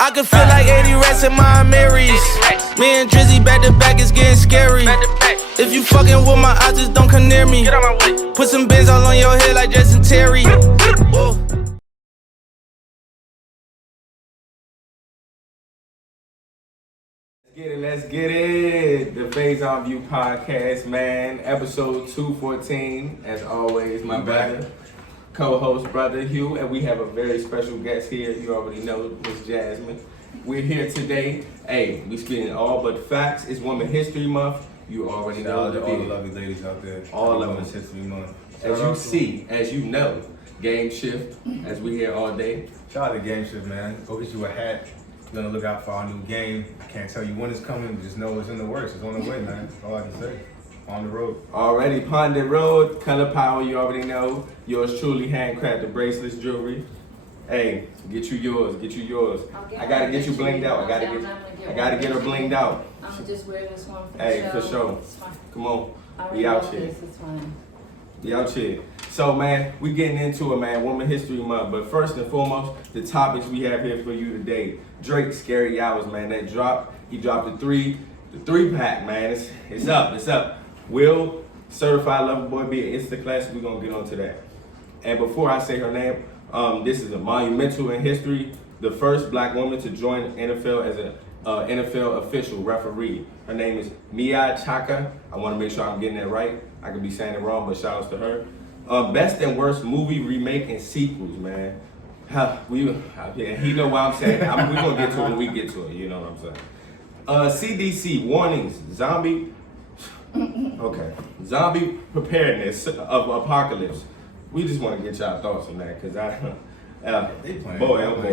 I can feel like 80 rats in my Marys. Me and Drizzy back to back, it's getting scary. If you fucking with my eyes, just don't come near me. Put some bins all on your head like Justin Terry. Let's get it. The Faison View Podcast, man. Episode 214. As always, my brother, co-host brother Hugh, and we have a very special guest here. You already know, Miss Jasmine. We're here today. Hey, we speaking all but facts. It's Women's History Month. You already know all the lovely ladies out there. All of Women's them. History Month. As you know, Game Shift, as we hear all day. Shout out to Game Shift, man. Go get you a hat. We're gonna look out for our new game. I can't tell you when it's coming, but just know it's in the works. It's on the way, man. That's all I can say. On the road. Already Pondit Road, Color Power, you already know. Yours truly, handcrafted bracelets, jewelry. Hey, get you yours. I gotta get you blinged out. I gotta get her blinged out. I'm just wear this one for the Hey, show. for sure. It's fine. Come on, I we out here. This. It's fine. We out here. So, man, we getting into it, man. Women's History Month. But first and foremost, the topics we have here for you today. Drake, Scary Hours, man. That dropped. He dropped the three pack, man. It's up. Will Certified Lover Boy be an Insta classic? We're gonna get onto that. And before I say her name, this is a monumental in history. The first black woman to join NFL as an NFL official referee. Her name is Maia Chaka. I want to make sure I'm getting that right. I could be saying it wrong, but shout outs to her. Best and worst movie remake and sequels, man. He know what I'm saying. We're going to get to it when we get to it. You know what I'm saying. CDC warnings. Zombie preparedness of apocalypse. We just want to get y'all thoughts on that because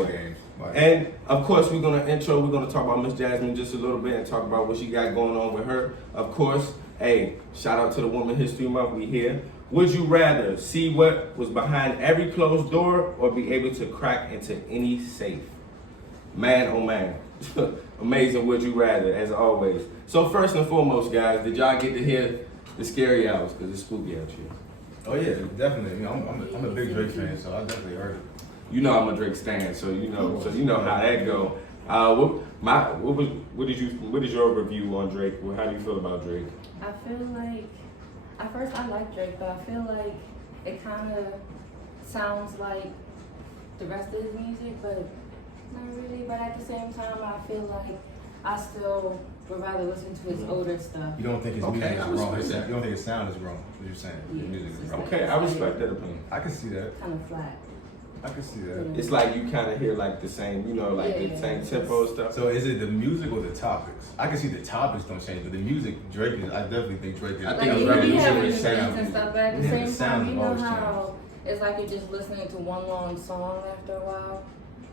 games. And of course, we're gonna talk about Miss Jasmine just a little bit and talk about what she got going on with her. Of course, hey, shout out to the Women's History Month. We here. Would you rather see what was behind every closed door or be able to crack into any safe? Man, oh man. Amazing would you rather, as always. So first and foremost, guys, did y'all get to hear the Scary Hours? Because it's spooky out here. Oh yeah, definitely. I'm a big Drake fan, so I definitely heard it. You know I'm a Drake stan, so you know how that go. What is your review on Drake? How do you feel about Drake? I feel like, at first I like Drake, but I feel like it kind of sounds like the rest of his music, but not really. But at the same time, I feel like I still would rather listen to his older stuff. You don't think his music is wrong? You don't think his sound is wrong? What you're saying? Yeah, his music is wrong. Okay, I respect that opinion. I can see that. Kind of flat. I can see that. It's like you kind of hear like the same, the same tempo stuff. So is it the music or the topics? I can see the topics don't change, but the music, Drake is. I definitely think Drake is. I Like, think he it's have revolutionary remixes sound. and stuff, but at the Yeah, same the sound time, you know always how it's like you're just listening to one long song after a while.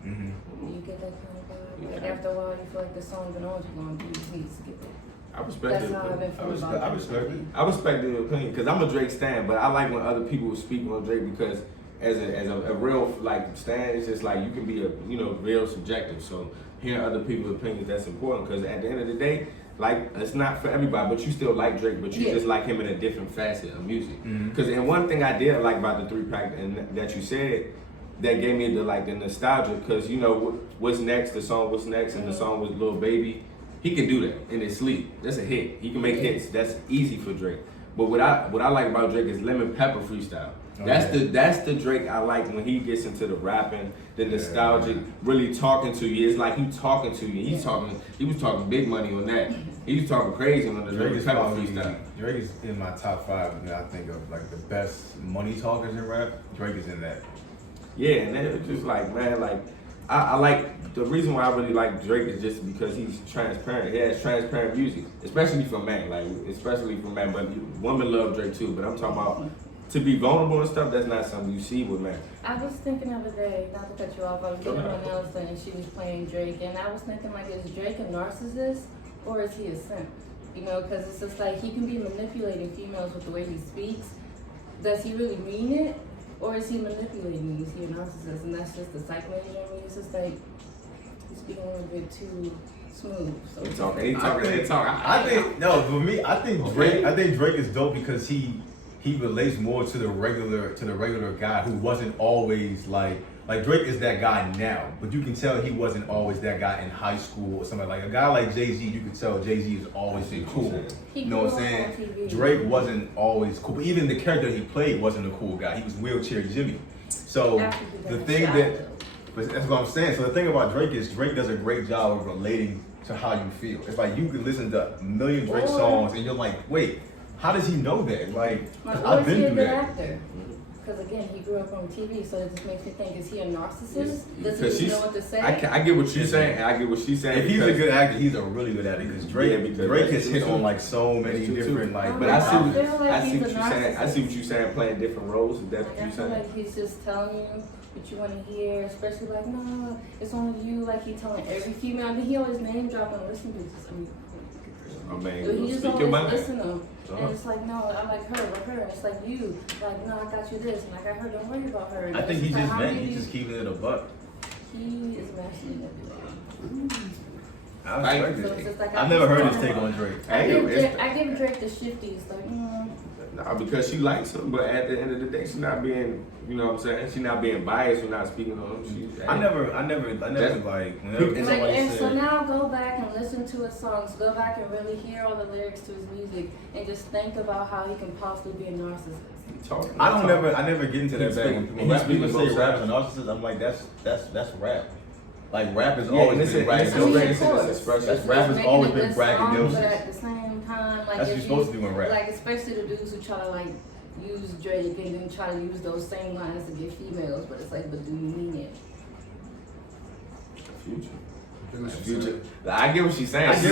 Mm-hmm. You get that kind of vibe. Like after a while, you feel like the song's been on too long. You just need to skip it. I respect That's it. how I've been feeling about I respect it. I respect the opinion because I'm a Drake stan, but I like when other people speak on Drake because as a real like stan, it's just like you can be real subjective. So hearing other people's opinions, that's important because at the end of the day, like it's not for everybody, but you still like Drake, but you just like him in a different facet of music. Because and one thing I did like about the 3-pack and that you said that gave me the nostalgia because what's next, the song What's Next and the song with Lil Baby. He can do that in his sleep. That's a hit. He can make hits. That's easy for Drake. But what I like about Drake is Lemon Pepper freestyle. That's the Drake I like when he gets into the rapping, the nostalgic, really talking to you. It's like he talking to you. He was talking big money on that. He was talking crazy on the Lemon Pepper freestyle. Drake is in my top 5. I think of like the best money talkers in rap. Drake is in that. Yeah, and then it's just like, man, like I like the reason why I really like Drake is just because he's transparent. He has transparent music, especially for men. But women love Drake too. But I'm talking about to be vulnerable and stuff. That's not something you see with men. I was thinking the other day, not to cut you off, I was getting on Nelson and she was playing Drake, and I was thinking like, is Drake a narcissist or is he a simp? Because it's just like he can be manipulating females with the way he speaks. Does he really mean it? Or is he manipulating you? Is he a narcissist? And that's just the psych major in me. It's just like he's speaking a little bit too smooth. So He talking. I think no, for me, I think Drake is dope because he relates more to the regular guy who wasn't always like Like Drake is that guy now, but you can tell he wasn't always that guy in high school or something. Like a guy like Jay-Z, you can tell Jay-Z has always been cool. You know what I'm saying? Drake wasn't always cool, but even the character he played wasn't a cool guy. He was Wheelchair Jimmy. So the thing but that's what I'm saying. So the thing about Drake is Drake does a great job of relating to how you feel. It's like you can listen to a million Drake songs and you're like, wait, how does he know that? Like, I've been through that. Actor. Because again, he grew up on TV, so it just makes me think: is he a narcissist? Does he know what to say? I get what you're saying, and I get what she's saying. If he's a good actor, he's a really good actor. Because Drake has hit on like so many different like. But I see what you're saying. I see what you're saying, playing different roles. That's what you're saying. I feel like he's just telling you what you want to hear, especially like, no, it's only you. Like he telling every female, and he always name drop and listen to this. Oh man, he just always listen to them. Uh-huh. And it's like, no, I like her or her. And it's like you, like, no, I got you this, and I got her. Don't worry about her. And I think he's like, just meant. He's just keeping it a buck. He is mashing everywhere. I've never heard his take on Drake. I give Drake the shifties, like, Nah, because she likes him, but at the end of the day, she's not being, you know what I'm saying? She's not being biased or not speaking on him. I never like. So now go back and listen to his songs. Go back and really hear all the lyrics to his music, and just think about how he can possibly be a narcissist. I never get into that bag. When people say rap is a narcissist, I'm like, that's rap. Like rap has always been braggadocious. Rap has always been braggadocious. But at the same time, like that's what you're supposed to do in rap. Like especially the dudes who try to like use Drake and then try to use those same lines to get females, but it's like, but do you mean it? Future. I get what she's saying. I get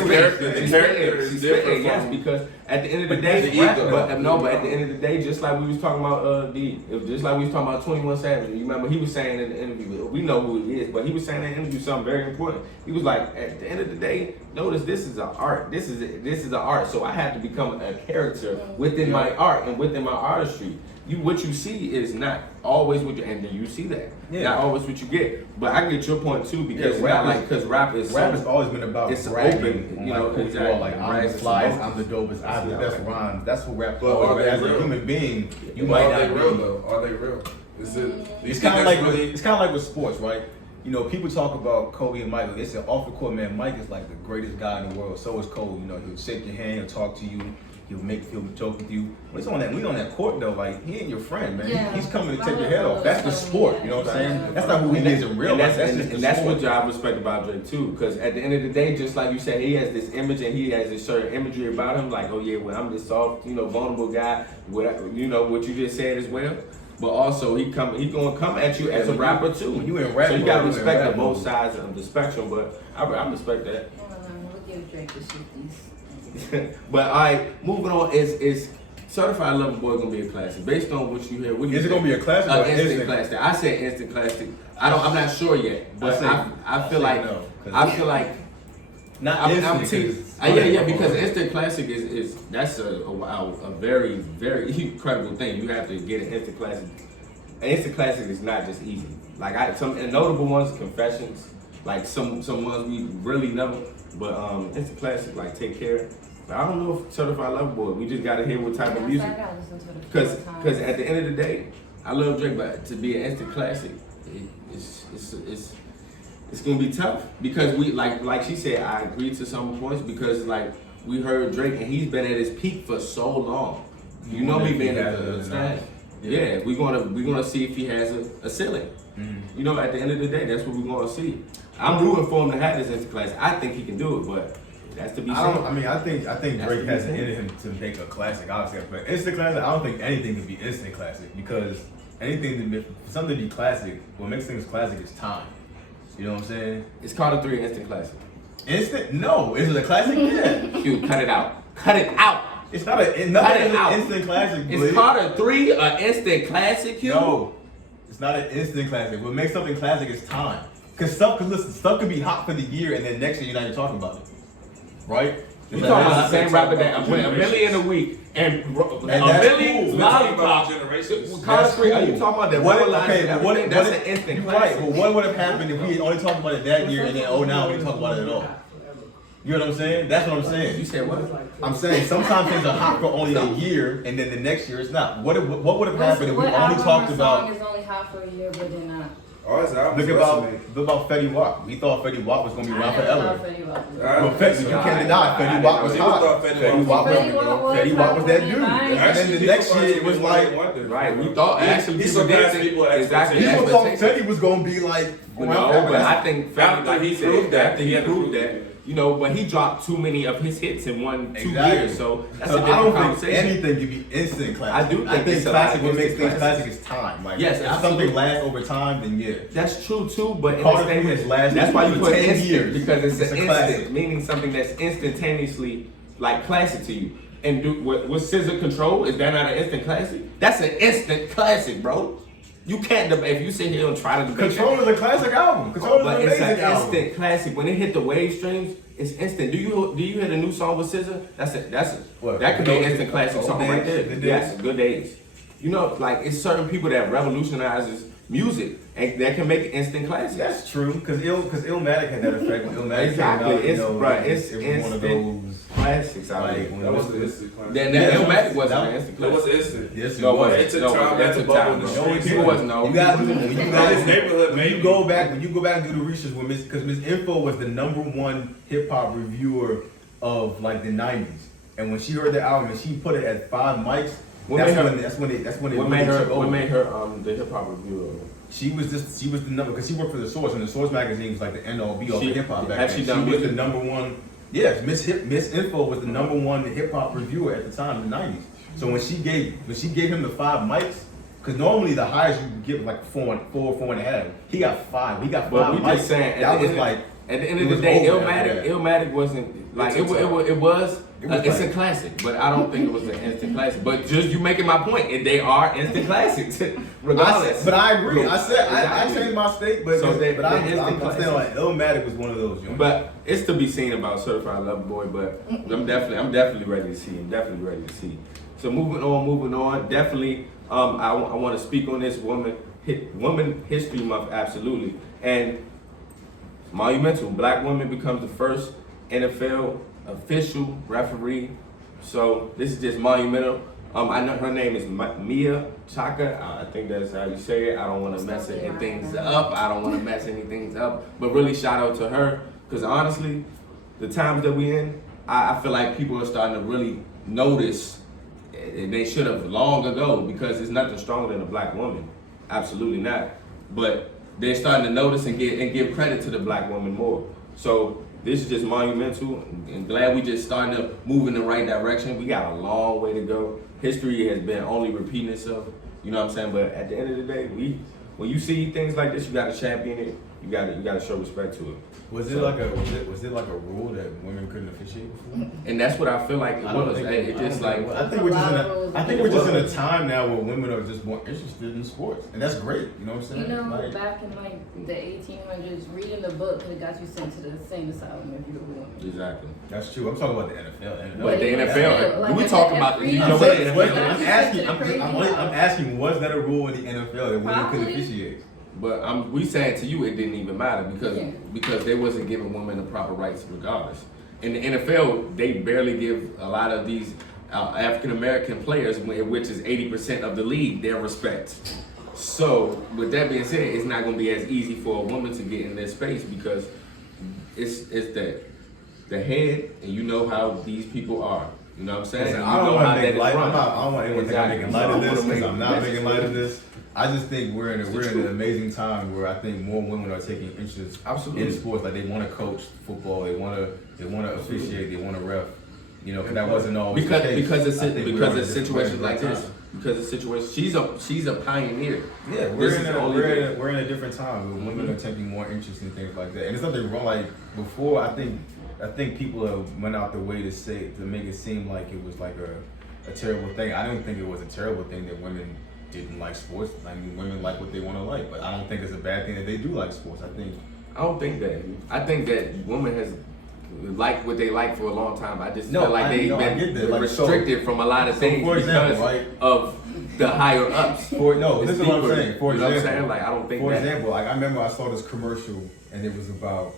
the character is different. Yes, because at the end of the day, but at the end of the day, just like we was talking about just like we was talking about 21 Savage. You remember he was saying in the interview, we know who he is, but he was saying in the interview something very important. He was like, at the end of the day, notice this is an art. This is an art. So I have to become a character within my art and within my artistry. What you see is not always what you, and then you see that. Not always what you get. But I get your point too, because rap has always been about it's bragging, open, you know, exactly. Like I'm the flyest, I'm the dopest, I have the best rhymes. That's what rap is. But as a human being, you might not be real though. Are they real? It's kind of like with sports, right? You know, people talk about Kobe and Michael. They say off the court, man, Mike is like the greatest guy in the world. So is Kobe. You know, he'll shake your hand, he'll talk to you. He'll joke with you. When he's on that court though, like he ain't your friend, man. Yeah. He's coming to take your head off. That's the sport, you know what I'm saying? That's not who he is in real life. That's what I respect about Drake too, because at the end of the day, just like you said, he has this image and he has this certain imagery about him, like, oh yeah, well I'm this soft, you know, vulnerable guy. You know what you just said as well. But also he gonna come at you as a rapper too. When you in rap, so you gotta respect both sides of the spectrum. But I respect that. We'll give Drake the shifties. But alright, moving on is Certified Lover Boy gonna be a classic based on what you hear. What is it gonna be a classic or instant classic? I said instant classic. I'm not sure yet, but I feel like not instant. Because instant classic is that's a very very incredible thing. You have to get an instant classic. An instant classic is not just easy. Like some notable ones, Confessions. Like some ones we really know, but instant classic like Take Care. But I don't know if Certified Lover Boy. We just gotta hear what type of music. Because at the end of the day, I love Drake, but to be an instant classic, it's gonna be tough because we like she said. I agree to some points because like we heard Drake and he's been at his peak for so long. You know he been at the stand. Yeah, we're gonna see if he has a ceiling. Mm-hmm. You know, at the end of the day, that's what we're gonna see. I'm rooting for him to have this instant classic. I think he can do it, but that's to be seen. I think Drake has it in him to make a classic. Obviously, but instant classic, I don't think anything can be instant classic because for something to be classic, what makes things classic is time. You know what I'm saying? It's Carter 3 instant classic. Instant? No, is it a classic? Yeah. Dude, cut it out. Cut it out. It's not an instant classic. Is Carter 3 an instant classic? No, it's not an instant classic. What makes something classic is time. Because stuff can be hot for the year and then next year you're not even talking about it. Right? You talking about the same rapper that went a million a week and a million lollipop. Carter 3, are you talking about that? That's an instant classic. Right, but what would have happened if we only talked about it that year and then now we didn't talk about it at all? You know what I'm saying? That's what I'm saying. You said what? I'm saying sometimes things are hot for only a year and then the next year it's not. What would have happened if we only talked about? Song is only hot for a year, but then not. All his albums. Look about Fetty Wap. We thought Fetty Wap was gonna be around forever. Well, Fetty, you can't deny Fetty Wap was hot. Fetty Wap was that dude. And then the next year it was like, right. We thought actually people thought Fetty was gonna be like. No, but I think Fetty, like he said, after he proved that. You know, but he dropped too many of his hits in 2 years, so that's a different I don't conversation. think anything can be instant classic. I think classic. What makes things classic is time. Like, yes, if something lasts over time, then yeah. That's true too, but Carter has lasted. That's why you put 10 instant, years because it's an instant, classic. meaning something that's instantaneously like classic to you. And with Scissor Control, is that not an instant classic? That's an instant classic, bro. You can't if you sit here and try to debate. Control is a classic album. Control is an amazing album. It's an instant classic. When it hit the wave streams, it's instant. Do you hear the new song with Scissor? That could be an instant classic song right there. Yes, Good Days. You know, like it's certain people that revolutionizes music and that can make instant classics. That's true, because Illmatic had that effect. When Illmatic exactly. came out, It's one of those classics. Like, that was an instant classic. Illmatic wasn't an instant classic. That was instant. Yes, it No, was. It took time. That's a bubble. People wasn't know. You got his neighborhood. When you go back and do the research with because Miss Info was the #1 hip hop reviewer of like the '90s, and when she heard the album and she put it at 5 mics, that's when it What made her the hip hop reviewer? She was the number, because she worked for the Source, and the Source magazine was like the end all be all for hip hop back then. She was the #1. Yes, Miss Info was the #1 hip hop reviewer at the time in the '90s. So when she gave him the 5 mics, because normally the highest you could get was like 4.5. He got 5. He got 5 But we mics. just saying That was like at the end of the day, Illmatic wasn't like it was. It's a classic, but I don't think it was an instant classic. But just you making my point, they are instant classics, regardless. But I agree. I said Exactly. I changed my state, but I'm saying like Illmatic was one of those. But it's to be seen about Certified Lover Boy. But I'm definitely ready to see. So moving on. Definitely, I want to speak on this Woman History Month, absolutely, and monumental. Black woman becomes the first NFL official referee. So this is just monumental. I know her name is Maia Chaka. I think that's how you say it. I don't want to mess anything up. But really shout out to her, because honestly, the times that we in, I feel like people are starting to really notice, and they should have long ago, because there's nothing stronger than a black woman. Absolutely not. But they're starting to notice and give credit to the black woman more. So this is just monumental, and glad we just starting to move in the right direction. We got a long way to go. History has been only repeating itself, you know what I'm saying? But at the end of the day, when you see things like this, you got to champion it. You got to show respect to it. Was it like a rule that women couldn't officiate before? And that's what I feel like it was. I think we're just in a time now where women are just more interested in sports, and that's great. You know what I'm saying? You know, back in like the 1800s, reading the book could have got you sent to the insane asylum if you were a woman. Exactly. That's true. I'm talking about the NFL. But the NFL, we talk about the I'm asking, was that a rule in the NFL that women could officiate? But we saying to you it didn't even matter because they wasn't giving women the proper rights regardless. In the NFL, they barely give a lot of these African American players, which is 80% of the league, their respect. So with that being said, it's not going to be as easy for a woman to get in this space, because it's the head, and you know how these people are. You know what I'm saying? I don't want to make light. I don't want anyone to think I'm making light of this, because I'm not making light of this. I just think we're in an amazing time where I think more women are taking interest in sports. Like, they want to coach football, they want to officiate, they want to ref. You know, because that wasn't always the case. Because of situations like this. Because of situations, she's a pioneer. Yeah, we're in a different time where women are taking more interest in things like that, and there's nothing wrong. Like before, I think people have went out their way to make it seem like it was like a terrible thing. I don't think it was a terrible thing that women didn't like sports. I mean, women like what they want to like, but I don't think it's a bad thing that they do like sports. I don't think that. I think that women has liked what they like for a long time. I just feel like they've been restricted from a lot of things because of the higher ups. This is what I'm saying. For example, like, I don't think for example, like I remember I saw this commercial and it was about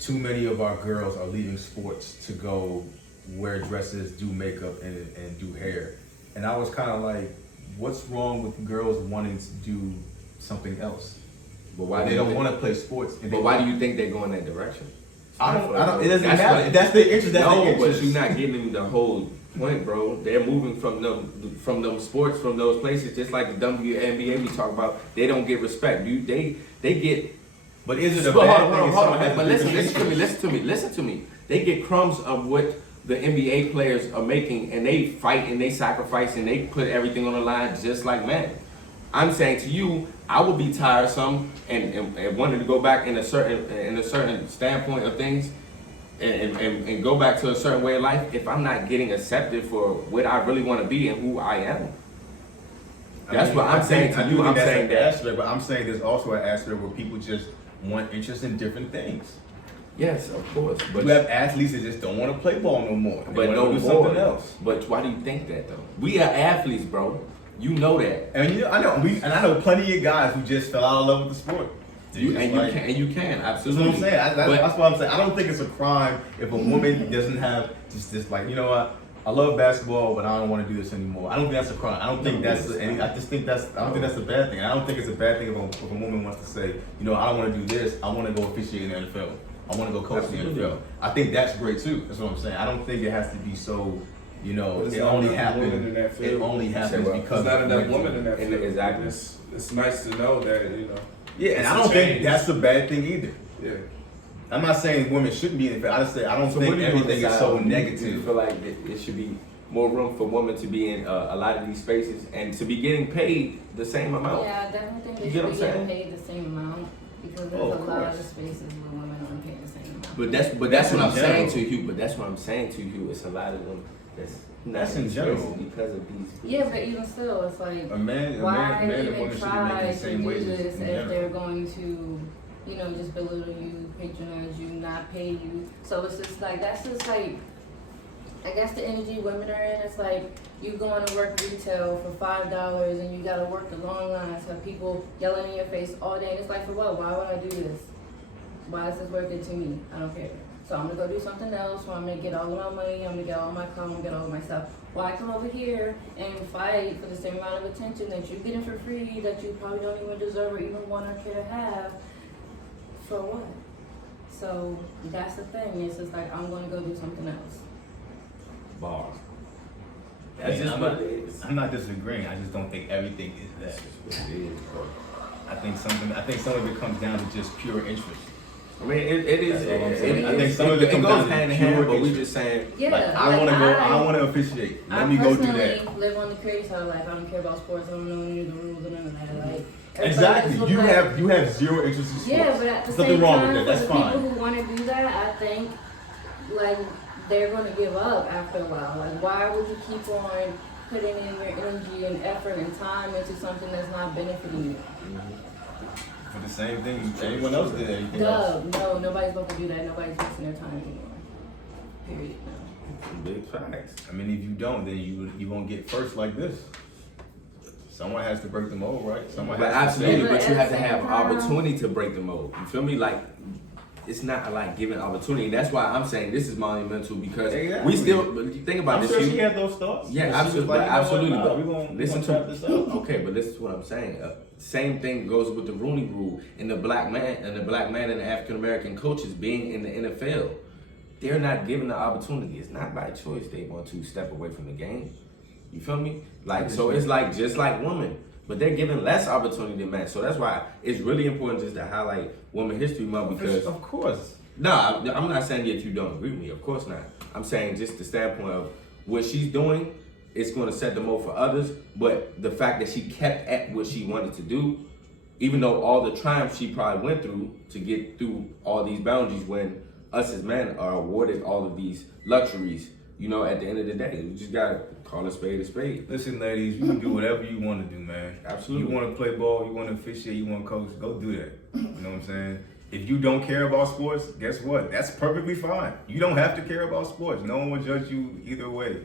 too many of our girls are leaving sports to go wear dresses, do makeup, and do hair, and I was kind of like, what's wrong with girls wanting to do something else? But why They don't want to play sports. But why do you think they're going that direction? I don't. It doesn't matter. That's their interest. That's their No, interest. but you're not getting the whole point, bro. They're moving from them sports, from those places, just like the WNBA we talk about. They don't get respect. They get. But is it a But bad hold thing? on. But listen to me. They get crumbs of what the NBA players are making, and they fight and they sacrifice and they put everything on the line just like men. I'm saying to you, I would be tiresome and wanting to go back in a certain standpoint of things and go back to a certain way of life if I'm not getting accepted for what I really want to be and who I am. That's what I'm saying to you. I'm saying that. Aspect, but I'm saying there's also an aspect where people just want interest in different things. Yes, of course. But you have athletes that just don't want to play ball no more. They but want no to do more. something else. But why do you think that though? We are athletes, bro. You know that. And I know plenty of guys who just fell out of love with the sport. You can absolutely. That's what I'm saying. That's what I'm saying. I don't think it's a crime if a woman doesn't have just this, like, you know what, I love basketball, but I don't want to do this anymore. I don't think that's a crime. I don't think I don't think that's a bad thing. I don't think it's a bad thing if a woman wants to say, you know, I don't want to do this. I want to go officiate in the NFL. I want to go coach in the NFL. I think that's great too. That's what I'm saying. I don't think it has to be so. You know, it only happens because there's not enough women in that field. Exactly. It's nice to know that, you know. Yeah, and I don't think that's a bad thing either. Yeah. I'm not saying women shouldn't be in the field. I just say I don't think everything is so negative. Do you feel like it should be more room for women to be in a lot of these spaces and to be getting paid the same amount? Yeah, I definitely think they should be getting paid the same amount because there's a lot of spaces where women aren't paid the same amount. But that's what I'm saying to you. But that's what I'm saying to you. It's a lot of them. That's in general because of these. Yeah, but even still, it's like why even try to do this if they're going to, you know, just belittle you, patronize you, not pay you. So it's just like that's just like, I guess the energy women are in. It's like you going to work retail for $5 and you got to work the long lines, have people yelling in your face all day. And it's like, for what? Why would I do this? Why is this working to me? I don't care. So I'm gonna go do something else where I'm gonna get all of my money, I'm gonna get all my car, I'm gonna get all of my stuff. Well, I come over here and fight for the same amount of attention that you're getting for free, that you probably don't even deserve or even want or care to have. For what? So that's the thing. It's just like I'm gonna go do something else. Bars. I'm not disagreeing. I just don't think everything is that. I think some of it comes down to just pure interest. I mean, it is. I think some of it goes hand in hand, but we just saying. Yeah, like, I want to go. I want to officiate. Let me go do that. I live on the crazy side of life. I don't care about sports. I don't know any of the rules or none of that. Like exactly. You have zero interest in sports. Yeah, but at the There's same nothing wrong time, with that. That's for the fine. people who want to do that, I think like they're going to give up after a while. Like, why would you keep on putting in your energy and effort and time into something that's not benefiting you? For the same thing anyone else did. Anything else. No, nobody's about to do that. Nobody's wasting their time anymore. Period. No. Big facts. I mean, if you don't, then you won't get first like this. Someone has to break the mold, right? Someone But has to absolutely, say, but you have to have opportunity to break the mold. You feel me? Like, it's not like giving opportunity. That's why I'm saying this is monumental because we still. But you think about I'm this. sure she had those thoughts. Yeah, but absolutely, like, absolutely. But But we're gonna listen try this out. Okay, but listen to what I'm saying. Same thing goes with the Rooney Rule and the black man and the African American coaches being in the NFL. They're not given the opportunity. It's not by choice. They want to step away from the game. You feel me? Like, so it's like just like women, but they're given less opportunity than men. So that's why it's really important just to highlight Women History Month because of course. No, I'm not saying that you don't agree with me. Of course not. I'm saying just the standpoint of what she's doing. It's going to set the mold for others, but the fact that she kept at what she wanted to do, even though all the triumphs she probably went through to get through all these boundaries when us as men are awarded all of these luxuries, you know, at the end of the day, we just got to call a spade a spade. Listen, ladies, you can do whatever you want to do, man. Absolutely. You want to play ball, you want to officiate, you want to coach, go do that. You know what I'm saying? If you don't care about sports, guess what? That's perfectly fine. You don't have to care about sports. No one will judge you either way.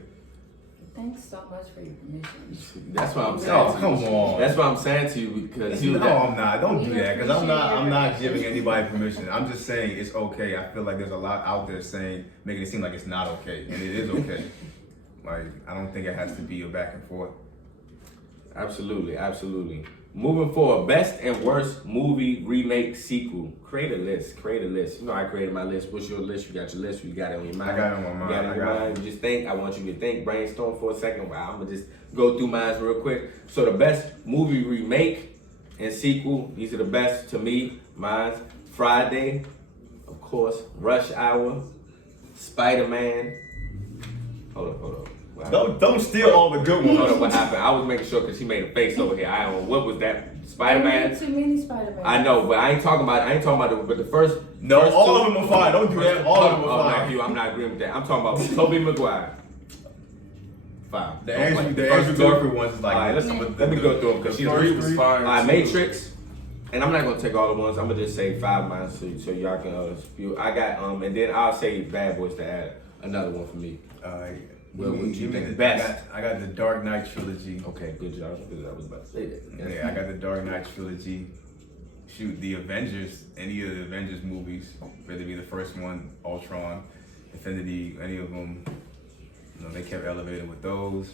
Thanks so much for your permission. That's what I'm saying. Oh, come on. That's what I'm saying to you because No, I'm not. Don't do that because I'm not giving anybody permission. I'm just saying it's okay. I feel like there's a lot out there saying, making it seem like it's not okay, and it is okay. Like, I don't think it has to be a back and forth. Absolutely, absolutely. Moving forward, best and worst movie remake sequel. Create a list. You know, I created my list. What's your list? You got your list. You got it on your mind. I got it on my mind. You got it on your mind. You just think. I want you to think. Brainstorm for a second. Wow, I'm gonna just go through mine real quick. So the best movie remake and sequel. These are the best to me. Mine's Friday, of course. Rush Hour, Spider-Man. Hold up. Don't steal all the good ones. Hold up, what happened? I was making sure because she made a face over here. I don't know what was that. Spider-Man. Too many Spider-Man. I know, but I ain't talking about but the first. No, first all two, of them are fine. Don't do that. All of them are fine. Matthew, I'm not agreeing with that. I'm talking about Tobey Maguire. 5. The Andrew Garfield ones is like. All right, let me go through them because she's was fine. All right, Matrix. And I'm not gonna take all the ones. I'm gonna just say 5 mine so y'all can spew. I got and then I'll say Bad Boys to add another one for me. What would you think best? I got the Dark Knight trilogy. Okay, good job. I was about to say that. Yeah, I got the Dark Knight trilogy. Shoot, the Avengers, any of the Avengers movies, whether it be the first one, Ultron, Infinity, any of them, you know, they kept elevating with those.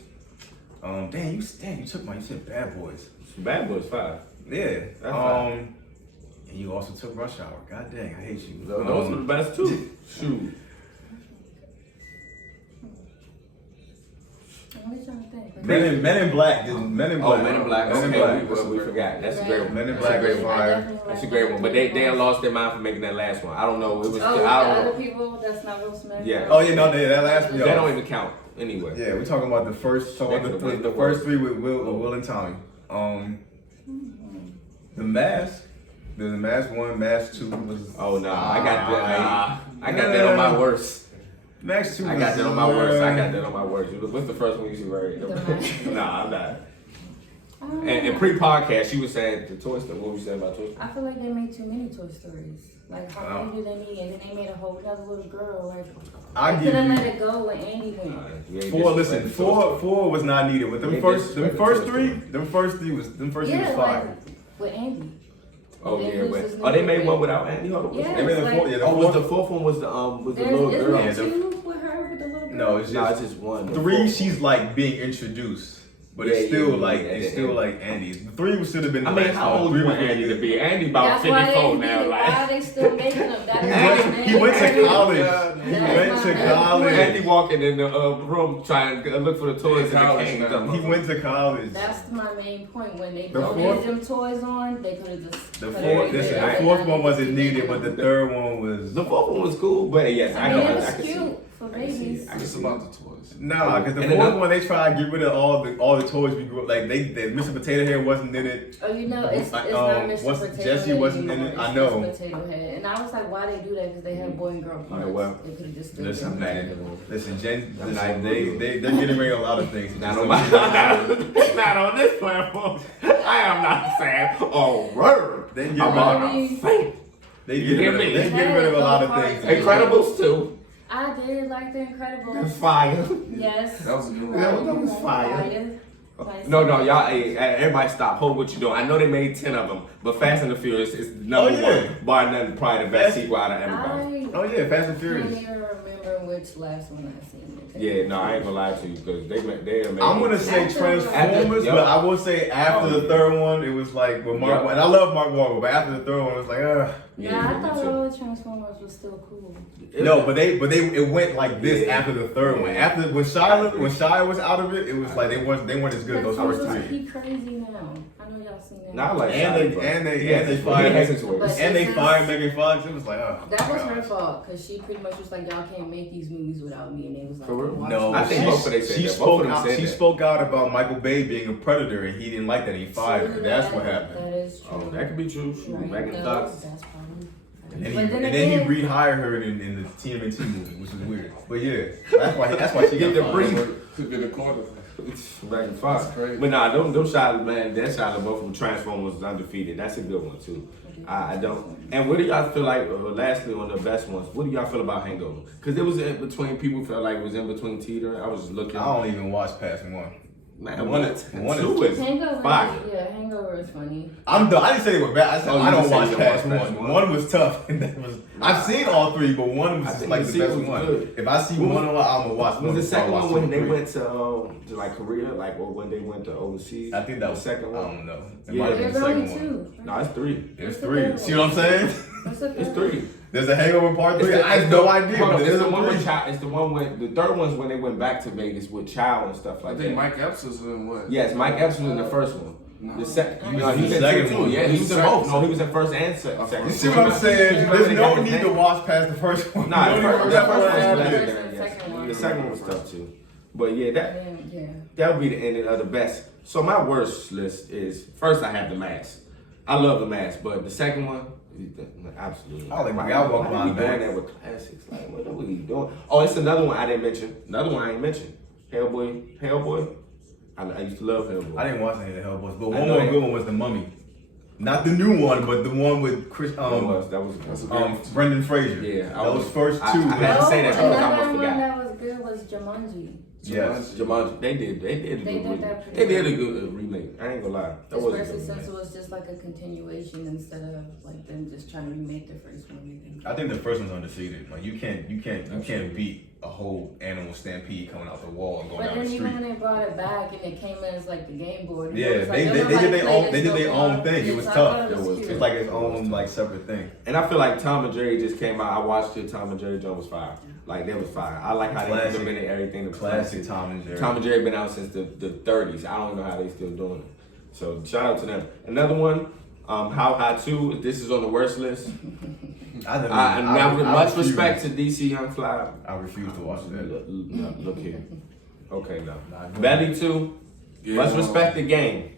You said Bad Boys. Bad Boys 5. Yeah. That's 5. And you also took Rush Hour. God dang, I hate you. Those were the best too. Shoot. Men in Black. Men in Black. Men in Black. Okay, we forgot. That's a great one. Men in Black is fire. That's a great one. But they lost their mind for making that last one. I don't know. It was. Oh, the I don't other know. people. That's not Will Smith. Yeah. Oh yeah, no, that last one. That don't even count anyway. Yeah, we're talking about the first. The first 3 with Will and Tommy. The Mask. The Mask 1, Mask 2 was. Oh no, I got that. I got that on my worst. Mask 2. I got that on my worst. What's the first one you see right here? Nah, I'm not. And pre-podcast, she was saying the Toy Story. What was you saying about Toy Story? I feel like they made too many Toy Stories. Like, how many did they need? And then they made a whole other little girl. Like, I could have let it go when Andy went. 4 was not needed. But them first 3 was fire. Like, with Andy. Oh yeah, but they made one without Andy. Yeah, they made the fourth. The fourth one was the little girl. Is there 2 with her with the little girl? No, it's just 1. 3. She's like being introduced. But it's still like Andy. The 3 should have been. I mean, how old you want Andy to be? Andy about 54 now. Why are they still making them? He went to college. Andy walking in the room trying to look for the toys. He went to college. That's my main point. When they donated them toys on, they could have just. The 4th one wasn't needed, but the 3rd one was. The 4th one was cool, but yes, I know. It was cute for babies. It's about the toys. Nah, because the 4th one they tried to get rid of all the toys we grew up. Like the Mr. Potato Head wasn't in it. Oh, you know, it's not Mr. Potato Jesse Head wasn't in it. I know. Mr. Potato Head, and I was like, why they do that? Because they have boy and girl parts. Well, they could have just done listen, that. they're getting rid of a lot of things. Not on this platform. I am not saying a word. They get rid of a lot of things. Incredibles too. I did like The Incredibles. That's fire. Yes. That was a good one. That was fire. No, y'all, everybody stop. Hold what you doing. I know they made 10 of them, but Fast and the Furious is number 1. Bar none, probably the best sequel out of everybody. Fast and Furious. I can't even remember which last one I seen. Yeah, no, I ain't gonna lie to you because they amazing. I'm gonna say Transformers, but I will say after the 3rd one, it was like with Mark. And I love Mark Wahlberg, but after the 3rd one, it was like, Yeah, I thought all Transformers was still cool. No, but it went like this after the 3rd one. After when Shia was out of it, it was like they weren't as good as those first 3. He crazy now. I know y'all seen that. Not like and they fired Megan Fox. It was like, that was her fault because she pretty much was like, y'all can't make these movies without me, and they was like, no, I think both of them said that. She spoke out about Michael Bay being a predator, and he didn't like that. He fired her. That's what happened. That is true. Oh, that could be true. Megan Fox. That's probably. And then he rehired her in the TMNT movie, which is weird. But yeah, that's why she get the brief. To be the corner. Megan Fox. But nah, them Shia, man, that Shia both from Transformers was undefeated. That's a good one too. I don't. And what do y'all feel like? Lastly, on the best ones, what do y'all feel about Hangover? Because it was in between. People felt like it was in between teeter. I was just looking. I don't even watch past 1. Man, One two is Hangover, fire. yeah, Hangover is funny. I didn't say they were bad. I said Oh, you I don't didn't say watch you past don't watch one. past One was tough. And that was I've seen all three, but one I was think like the the best sequel was one. good. If I see one on, I'm gonna watch one. Was the second I'll watch one when two, they three. went to like Korea, like or when they went to overseas? I think that the was second one. I don't know. It Yeah. might have been There's the only second one. two. No, it's three. There's What's the three. third See what I'm saying? What's the It's third three. There's a Hangover Part 3. I have it's no the- idea. hold But on, there's it's a the one three. with Chow. It's the one when the third one's when they went back to Vegas with Chow and stuff I like think that. Mike Epps was in what? Yes, Mike Epps was in the first one. No. The second, He was no, in he was the in second two one. too. Yeah, he was in Second. both. No, he was in first and second. You see what I'm saying? Remember There's they no got his need to name? watch past the first one. Nah, You the don't first, even the remember first what one was happened. better First than and that. second one. The second one was tough too. But yeah, Yeah. that would be the ending of the best. So my worst list is first I have The Mask. I love The Mask, but the second one, absolutely. I like y'all walk Why are we behind doing back. that with classics? Like, what are we doing? Oh, it's another one I didn't mention. Another one I ain't mentioned. Hellboy. I used to love Hellboy. I didn't watch any of the Hellboys, but I one know more that. good one was The Mummy. Not the new one, but the one with Chris, that was Brendan Fraser. Yeah, those first two. I had to say that because I Another almost one forgot. that was good was Jumanji. Yes. Jumanji, they did a They good did remake. that pretty They did a good. good remake. I ain't gonna lie. That was a Especially good since remake. it was just like a continuation instead of like them just trying to remake the first movie. I think the first one's undefeated. Like you can't beat a whole animal stampede coming out the wall and going But down then the even street. when they brought it back and it came in as like the game board. and Yeah, it was like, they don't did nobody their play own. this They did no their more. own thing. It was So I tough. thought it was It's cute. like its own like separate thing. And I feel like Tom and Jerry just came out. I watched it. Tom and Jerry Jones was fire. Like that was fire. I like how they Classic. implemented everything. The Classic Tom and Jerry. Tom and Jerry been out since the 30s. I don't know how they still doing it. So shout out to them. Another one, How High 2. This is on the worst list. I much refuse. respect to DC Young Fly. I refuse to watch that. Look here. Okay, no. Nah, go Belly 2. Yeah, Much respect the game.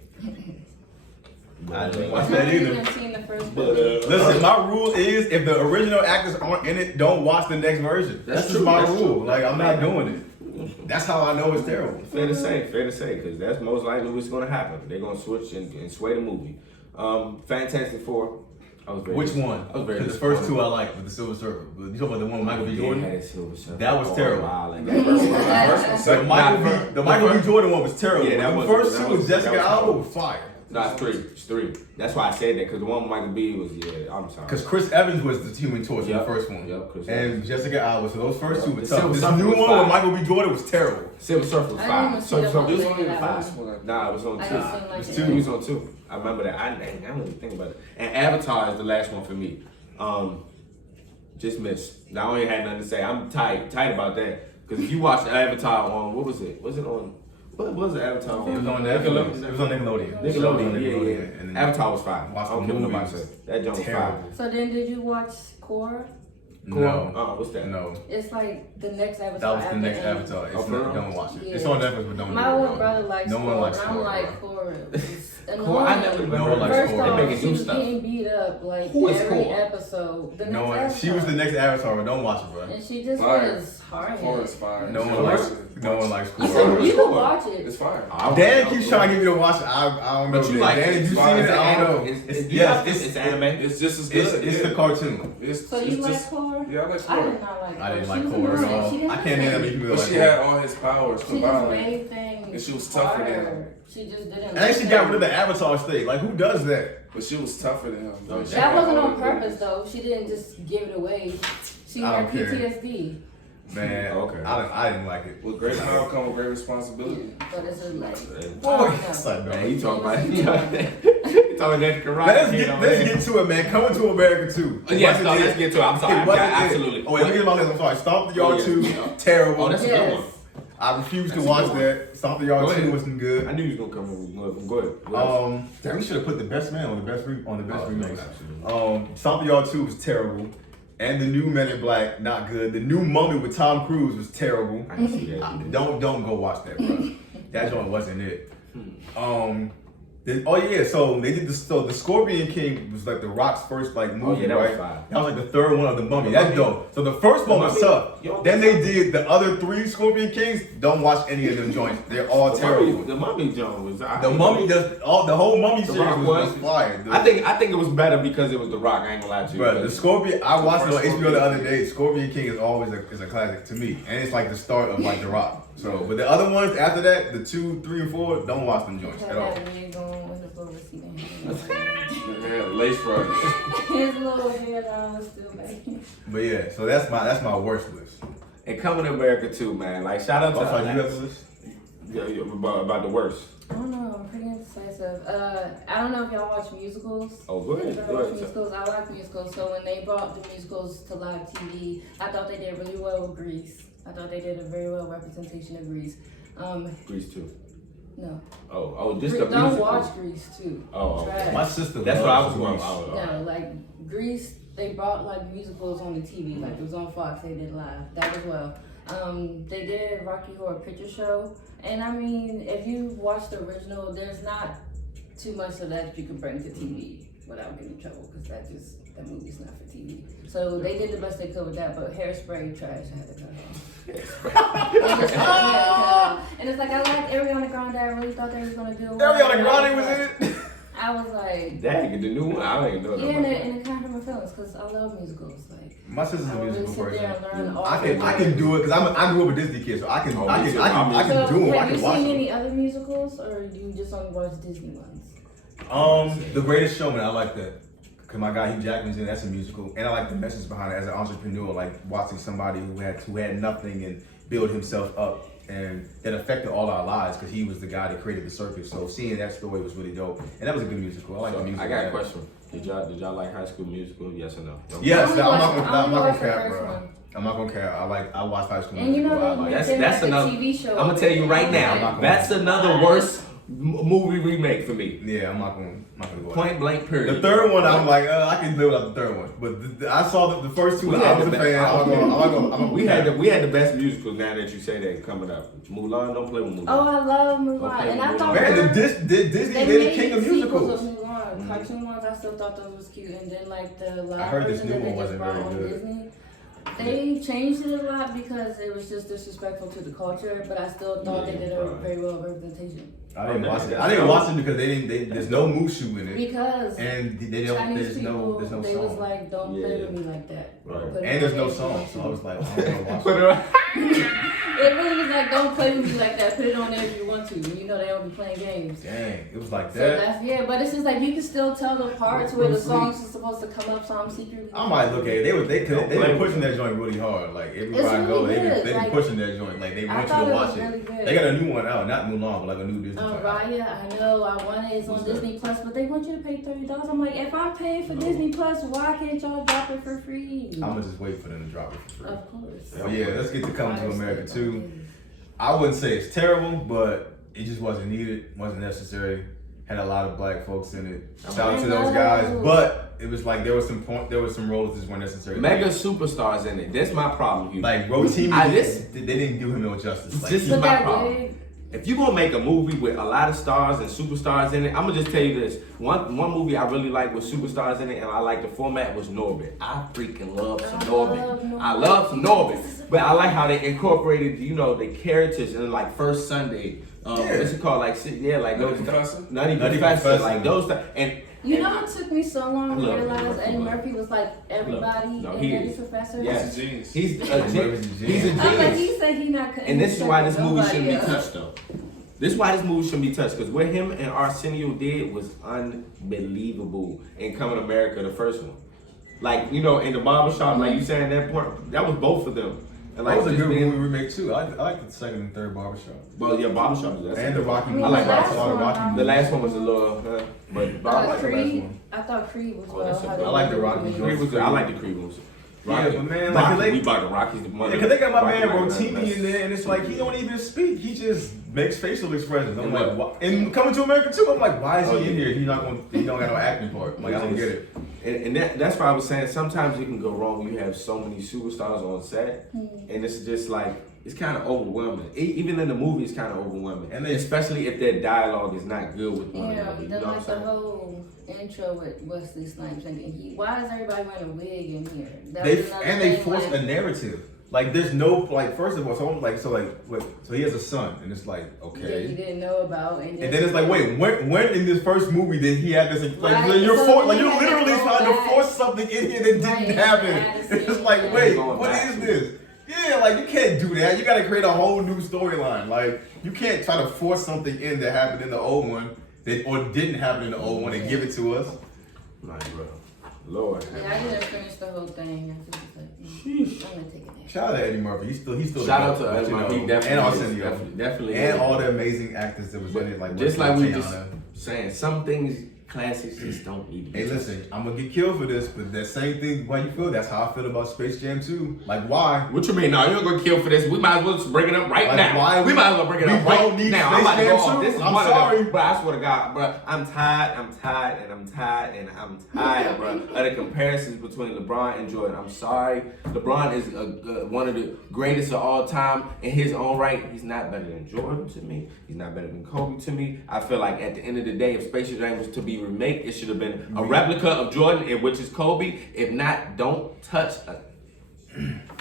I didn't watch I've that never either. even seen the first But, movie. Listen, my rule is if the original actors aren't in it, don't watch the next version. That's That's just true, my that's rule. true. Like I'm not doing it. That's how I know it's terrible. Fair to say, because that's most likely what's going to happen. They're going to switch and sway the movie. Fantastic Four. I was very Which one? I was very Because the first two disappointed. I like with the Silver Surfer. You talking about the one with Michael B. Yeah, Jordan? had Silver Surfer. That was terrible. Wow, like that first one. The Michael B. Jordan one was terrible. Yeah, that the was- first that two was- with Jessica that was Alba terrible. was fire. No, it's three. That's why I said that, because the one with Michael B was, I'm sorry. Because Chris Evans was the Human Torch in the Yep. first one. Yep, Chris and Evans. Jessica Alba. So those first two were The tough. Silver This Surfer new was one fire. with Michael B. Jordan was terrible. Silver Surfer was I didn't five. even see Silver the Surfer whole was thing on that five. one. Nah, it was on I two. just seen like It's the two. It end. was on two. I remember that. I don't even think about it. And Avatar is the last one for me. Just missed. Now, I only had nothing to say. I'm tight about that. Because if you watch Avatar on, what was it? Was it on, what was the Avatar on? It was on Netflix. It was on Nickelodeon. Nickelodeon, yeah. And then Avatar was fire. Watched I don't the care what nobody movies. say. That joint was fire. Terrible. So then did you watch Korra? No. What's that? No. It's like the next Avatar. That was the after next Aang. Avatar. It's Oh, for not, real? don't watch it. Yeah. It's on Netflix, but don't My do it, one bro. brother likes No Korra. one likes and I'm Korra, like, bro. Korra. It's Korra, I never annoying. even No heard one of likes that. First Korra. They off, making she new was stuff. getting beat up like Who is every Korra? episode. The No next one. Avatar. She was the next Avatar, but don't watch it, bro. And she just Fire. was hard. Forest fire. No one Korra? likes it. No one likes You Korra. can watch it. It's fire. Dan keeps trying to get me to watch it. I don't know. But you Dan. like Dan, it. have you It's seen it? fire. I don't know. It's anime. It's just as good. It's the cartoon. So you like Korra? Yeah, I like I did Korra. not like Korra. I didn't She like was Korra at annoying. all. She didn't I have can't name to- that many people But that she like had Korra. all his powers She just combined. made things And she was tougher than him. harder. She just didn't. And she listen. got rid of the Avatar state. Like, who does that? But she was tougher than him. Though. She That had wasn't all on the purpose abilities. though. She didn't just give it away. She I had don't care. PTSD. Man, Okay. I didn't like it. With great power comes great responsibility. But it's just like. Boy, I it's don't know. like, Man, you talking about You you talking that karate Let's kid get, over let's there. get to it, man. Coming to America too. Yes, no, let's get to it. I'm sorry. It wasn't Yeah, it. absolutely. Oh, wait, let me get my list. I'm sorry. Stomp the Yard Oh, yeah. 2, Yeah. terrible. Oh, that's a good Yes. one. I refuse to That's a watch good one. that. Stomp the Yard Go 2 ahead. wasn't good. I knew you was gonna come with Go ahead. What else? Damn, we should have put the best man on the best Oh, remakes. absolutely. Stomp the Yard 2 was terrible. And the new Men in Black, not good. The new Mummy with Tom Cruise was terrible. I can see that. Don't go watch that, bro. That joint wasn't it. Oh yeah, so they did the Scorpion King was like the Rock's first like movie, that right? was fire. That was like the third one of the Mummy. That's dope. So the first one was tough. Then they did the other 3 Scorpion Kings. Don't watch any of them joints. They're all terrible. The Mummy joint was. The Mummy, the whole Mummy series was fire. Dude. I think it was better because it was The Rock. I ain't gonna lie to you. Bro, the Scorpion. I watched it on HBO the other day. Scorpion King is always a classic to me, and it's like the start of like The Rock. So, but the other ones after that, the 2, 3, and 4, don't watch them joints at all. Lace front. His little hairline was still back. But yeah, so that's my worst list. And Coming to America too, man. Like shout out to Also, you have a list? Yeah, about the worst. I don't know. I'm pretty indecisive. I don't know if y'all watch musicals. Oh, go ahead. If y'all watch musicals, I like musicals. So when they brought the musicals to live TV, I thought they did really well with Grease. I thought they did a very well representation of Grease. Grease 2. No. Oh, just Grease, the don't musical. watch Grease too. Oh, Trash. My sister. That's what I was going. going. No, like Grease, they brought like musicals on the TV. Like it was on Fox. They did live. That was well. They did Rocky Horror Picture Show, and I mean, if you watch the original, there's not too much of that you can bring to TV without getting in trouble, because that movie's not for TV. So they did the best they could with that, but Hairspray trash. I had to cut it off. And it's like I like Ariana Grande. I really thought they was gonna do. Ariana Grande was in it. I was like, dang, the new one. I don't even know. yeah, and it kind of hurt my feelings because I love musicals. Like My sister's a musical person. I I can do it because I grew up a Disney kid, so I can do them. I can Have you watch seen them. any other musicals, or you just only watch Disney ones? The Greatest Showman, I like that. Cause my guy Hugh Jackman's in, that's a musical, and I like the message behind it as an entrepreneur, like watching somebody who had nothing and build himself up, and that affected all our lives because he was the guy that created the circus. So seeing that story was really dope, and that was a good musical. I like the music. I got a question. Did y'all like High School Musical? Yes or no? Yes, I'm I not gonna the cap, first bro. one. I'm not gonna care. I watched High School And you Musical. know That's another TV show. I'm gonna tell you right now. Right. That's another worst movie remake for me. Yeah, I'm not gonna go. Point blank period. The third one, I'm like, I can live without the third one. But I saw the first two. I was a fan. We had the best musicals. Now that you say that coming up, Mulan. Don't play with Mulan. Oh, I love Mulan, Okay, and I Mulan. thought Man, Disney did the king of musicals. Of Mulan. Cartoon ones, I still thought those was cute, and then like the live I heard this version new that one they just wasn't brought very on good. Disney. They changed it a lot because it was just disrespectful to the culture, but I still thought they did a very well representation. I didn't watch it. I didn't watch it because there's no Mushu in it. Because And they don't. Chinese There's people, no they was song. like, don't play with me like that. Right. Put it And there's on no there if you song, want so to. I was like, I don't want to watch it. It really was like, don't play with me like that. Put it on there if you want to. And you know they don't be playing games. Dang, it was like So that. that's but it's just like you can still tell the parts where the songs are supposed to come up, so I'm secretly. I might look at it. They were pushing that joint really hard. Like everybody really go, they good. been Like, pushing that joint. Like they I want you thought to it watch was it. really good. They got a new one out, not Mulan, but like a new Disney joint. Raya, I know, I want it. It's on Disney Plus, but they want you to pay $30. I'm like, if I pay for Disney Plus, why can't y'all drop it for free? I'm gonna just wait for them to drop it for free. Of course. But yeah, let's get to Coming to America too. I wouldn't say it's terrible, but it just wasn't needed, wasn't necessary. Had a lot of black folks in it. Shout out to those guys, but it was like there was some roles that weren't necessary. Mega superstars in it. That's my problem. Hugh. Like Rotimi, this- they didn't do him no justice. Like, This is my problem. If you're gonna make a movie with a lot of stars and superstars in it, I'm gonna just tell you this. One movie I really liked with superstars in it, and I like the format, was Norbit. I freaking love some Norbit. I love some Norbit. But I like how they incorporated, the characters in like First Sunday. What's it called? Like those Nutty Professor, like those stuff. And You know, it took me so long to love realize Murphy. Eddie Murphy was like everybody No, in he Eddie is. Professor. Yes. Genius. he's a Murphy's a genius. genius. He's a I'm like, genius. he said he not cutting. And this is why this movie nobody shouldn't be else. touched, though. This is why this movie shouldn't be touched, because what him and Arsenio did was unbelievable in Coming to America, the first one. Like, in the barbershop, like you saying that part, that was both of them. And that like, was a just good being- movie remake too. I like the second and third barbershop. Well, yeah, barbershop. And the Rocky I mean, I like the last Rocky. one, The last one was a little, but I like the last Creed. one. I thought Creed was that's well. a- how they I like the did it. Rocky Creed was good. I like the Creed ones. Yeah, but man, Rocky, like, we bought the Rockies the money. Yeah, because they got my man Rocky, Rotimi in there, and it's like he don't even speak. He just makes facial expressions. I'm And like, what? why? And Coming to America too. I'm like, why is he in here? He don't got no acting part. Like, I don't get it. And that's why I was saying sometimes it can go wrong. You have so many superstars on set, and it's just like it's kind of overwhelming. Even in the movie, it's kind of overwhelming, and especially if their dialogue is not good with one another. You know what I'm the saying? whole intro with Wesley Snipes thinking why is everybody wearing a wig in here? They force a narrative. Like there's no like first of all, so he has a son, and it's like okay, that you didn't know about, and then it's like wait, when in this first movie did he have this? Like Right, you're so you're you literally have to trying go to back. force something in here that didn't Right, happen. you had to It's see like it. wait, Going what back is to this? Yeah, like you can't do that. You got to create a whole new storyline. Like you can't try to force something in that happened in the old one or didn't happen in the old one and give it to us. Like, bro, Lord. Yeah, I didn't finish the whole thing. I just like, I'm gonna take it next. Shout out to Eddie Murphy. He's still Shout out dope, to but, Eddie you know, Murphy. He definitely and is. Arsenio. Definitely And is. all the amazing actors that was in it, like Just Wesley like we just Tiana. saying, some things classics just don't need to be Hey, touched. listen, I'm gonna get killed for this, but that same thing, why you feel? That's how I feel about Space Jam 2. Like, why? What you mean? No, you're gonna kill for this. We might as well just bring it up right Like, now. why we might as well bring it we up right don't need now. Space I'm about to Jam go off. 2? This is I'm one sorry. of them. But I swear to God, bro, I'm tired, bro, of the comparisons between LeBron and Jordan. I'm sorry. LeBron is one of the greatest of all time in his own right. He's not better than Jordan to me. He's not better than Kobe to me. I feel like at the end of the day, if Space Jam was to be remade, it should have been a replica of Jordan, which is Kobe. If not, don't touch a.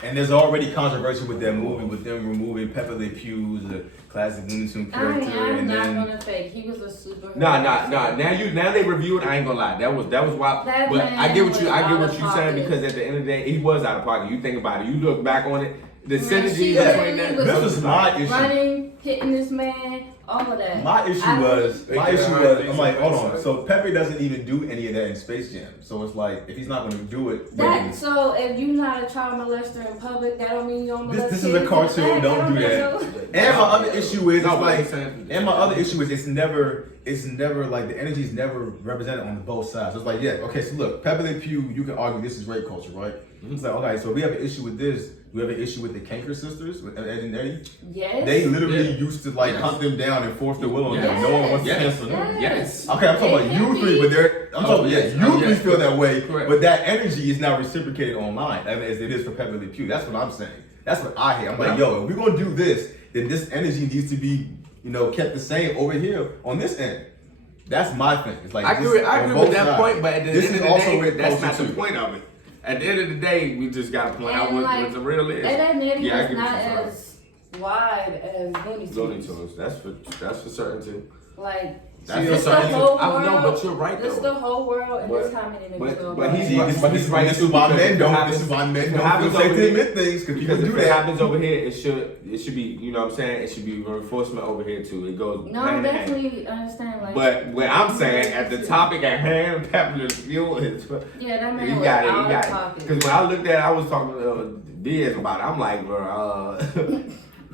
And there's already controversy with that movie, with them removing Pepe Le Pew's the classic Looney Tunes character, I'm and not then gonna fake. He was a super. Nah. Now they review it. I ain't gonna lie. That was wild. That But man I get what was you out saying of pocket. because at the end of the day, he was out of pocket. You think about it. You look back on it. The synergy she between literally that. was this was my issue. running, hitting this man, all of that. My issue was, I'm like, hold on. So Pepe doesn't even do any of that in Space Jam. So it's like, if he's not going to do it, then So if you're not a child molester in public, that don't mean you don't molest this is kids a in cartoon. the back. Don't do mean that. And my other issue is, No, it's but like, it's- and my other issue is, it's never like the energy is never represented on both sides. So it's like, yeah, okay. So look, Pepe Le Pew, you can argue this is rape culture, right? It's like, okay, so we have an issue with this. We have an issue with the Kanker sisters, with Ed and Eddie. Yes. They literally used to like hunt them down and force their will on them. No one wants to cancel them. Yes. Okay, I'm talking about you three, but I'm talking you three feel that way, Correct. but that energy is now reciprocated online as it is for Pepe Le Pew. That's what I'm saying. That's what I hear. I'm like, yo, if we're gonna do this, then this energy needs to be, kept the same over here on this end. That's my thing. It's like I agree with that point, but at the this end is of the also day, rape that's not culture the too. point of it. At the end of the day, we just gotta point out And, what like, the real is. Ed and Eddie I is get what not you're saying. as wide as Looney Tunes. Looney Tunes. That's for certain too. Like, That's this for the certain too. whole I don't know, world. but you're right This though. the whole world, and this how many niggas know But about he's it. right. This right is too, why because men if it don't. happens- This is why men if it don't happens feel safe over to here- admit things because people Because do if it that. happens over here, it should be, you know what I'm saying? It should be reinforcement over here too. It goes No, hand I in hand. definitely understand. Like, But what I'm saying, at the topic at hand, Pepe Le Pew is. yeah, that man You was got it, out you of got it. pocket. Because when I looked at it, I was talking to Diaz about it. I'm like, bro,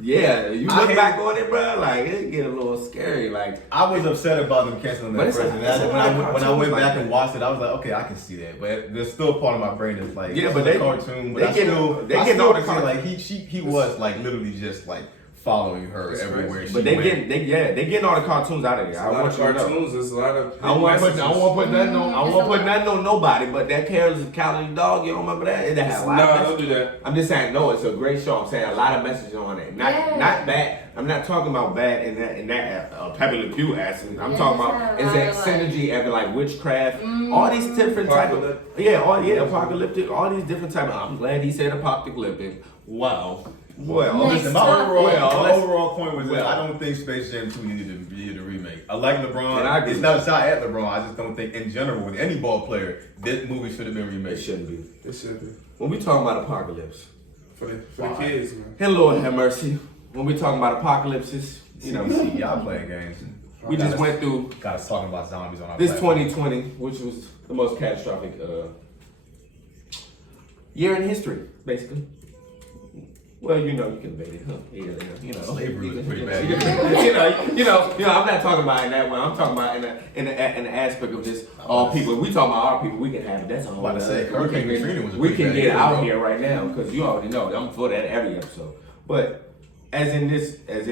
yeah, you I look hate- back on it, bro, like, it get a little scary. Like, I was upset about them canceling But that it's first. a- And it's a when lot of I went cartoons back like and watched it, I was like, okay, I can see that. But there's still part of my brain that's like, Yeah, this but is a they- cartoon. But they I get- still, they I get still all the feel cartoon- like he was like literally just like following her It's everywhere crazy. she but they went. getting all the cartoons out of there. There's I a lot want of you to know. cartoons. There's a lot of. I don't want to put nothing on. I It's won't a put lot. nothing on nobody. But that Carol's Cali dog, you don't remember that? It had a lot of No, messages. don't do that. I'm just saying, no, it's a great show. I'm saying a lot of messages on it. Not bad. I'm not talking about bad in that Pepe Le Pew essence. I'm Yeah, talking it's about a it's that lot of, like- synergy of like witchcraft, all these different type of apocalyptic, all these different type of. I'm glad he said apocalyptic. Wow. Well, Next Listen, topic. my overall point was that well. I don't think Space Jam 2 needed a remake. I like And I LeBron. agree. It's not a shot at LeBron. I just don't think, in general, with any ball player, this movie should have been remade. it shouldn't be. It should be When we talking about apocalypse, for the kids, man. and Lord have mercy. When we talking about apocalypses, you know, See, y'all playing games. we just went through Got us talking about zombies on our this platform. 2020, which was the most catastrophic year in history, basically. Well, you know, you can debate it, huh? Yeah, you know, Slavery was pretty bad. you know. I'm not talking about it in that way. I'm talking about in the aspect of just all people. We talking about our people. We can have it. That's a whole. About to say, other- Hurricane Katrina was a we pretty can bad get year, out bro. here right now because you already know I'm for that every episode. But as in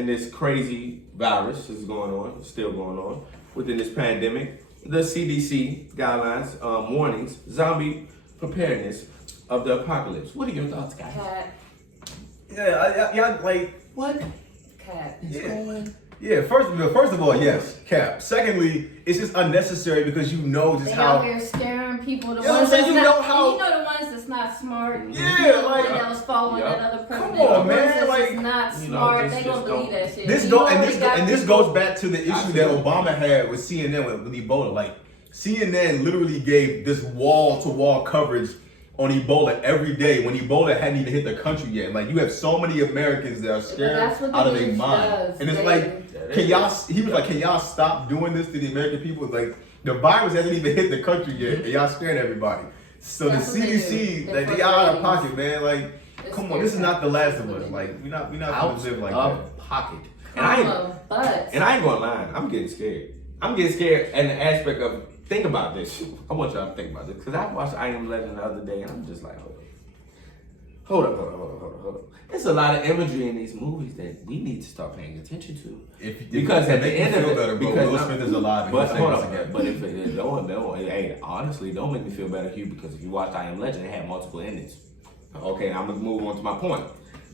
this crazy virus is going on, still going on within this pandemic. the CDC guidelines, warnings, zombie preparedness of the apocalypse. What are your thoughts, guys? Cat. Yeah, like what? Cat. Yeah, first of all, yes, cap. Secondly, it's just unnecessary because you know just They how. out here scaring people. The You know what I'm ones saying? that's You not, know how- you know the ones that's not smart. Yeah, You know the like- one that was following Yeah. that other president. Come on, the man, ones that's like, just not you know, smart. just- They gonna just believe don't- that shit. This You go already and this got and this people- goes back to the issue that Obama had with CNN with Ebola. Like CNN literally gave this wall-to-wall coverage on Ebola every day when Ebola hadn't even hit the country yet. Like you have so many Americans that are scared that's what the out of their news mind, does. and it's They- like, can y'all? He was like, can y'all stop doing this to the American people? Like the virus hasn't even hit the country yet, and y'all scaring everybody. So That's the what they CDC, do. like They're they out of frustrating. pocket, man. Like, It's come on, this is not the last of us. scary. Like we're not Out gonna live like of that. pocket. And I ain't gonna lie, I'm getting scared. I'm getting scared in the aspect of, think about this. I want y'all to think about this. Because I watched I Am Legend the other day and I'm just like, hold up. There's a lot of imagery in these movies that we need to start paying attention to. Because at the end of it, because Will Smith is alive. but And hold he's on, but if it don't, hey, honestly, don't make me feel better, Hugh, because if you watch I Am Legend, it had multiple endings. Okay, now I'm gonna move on to my point.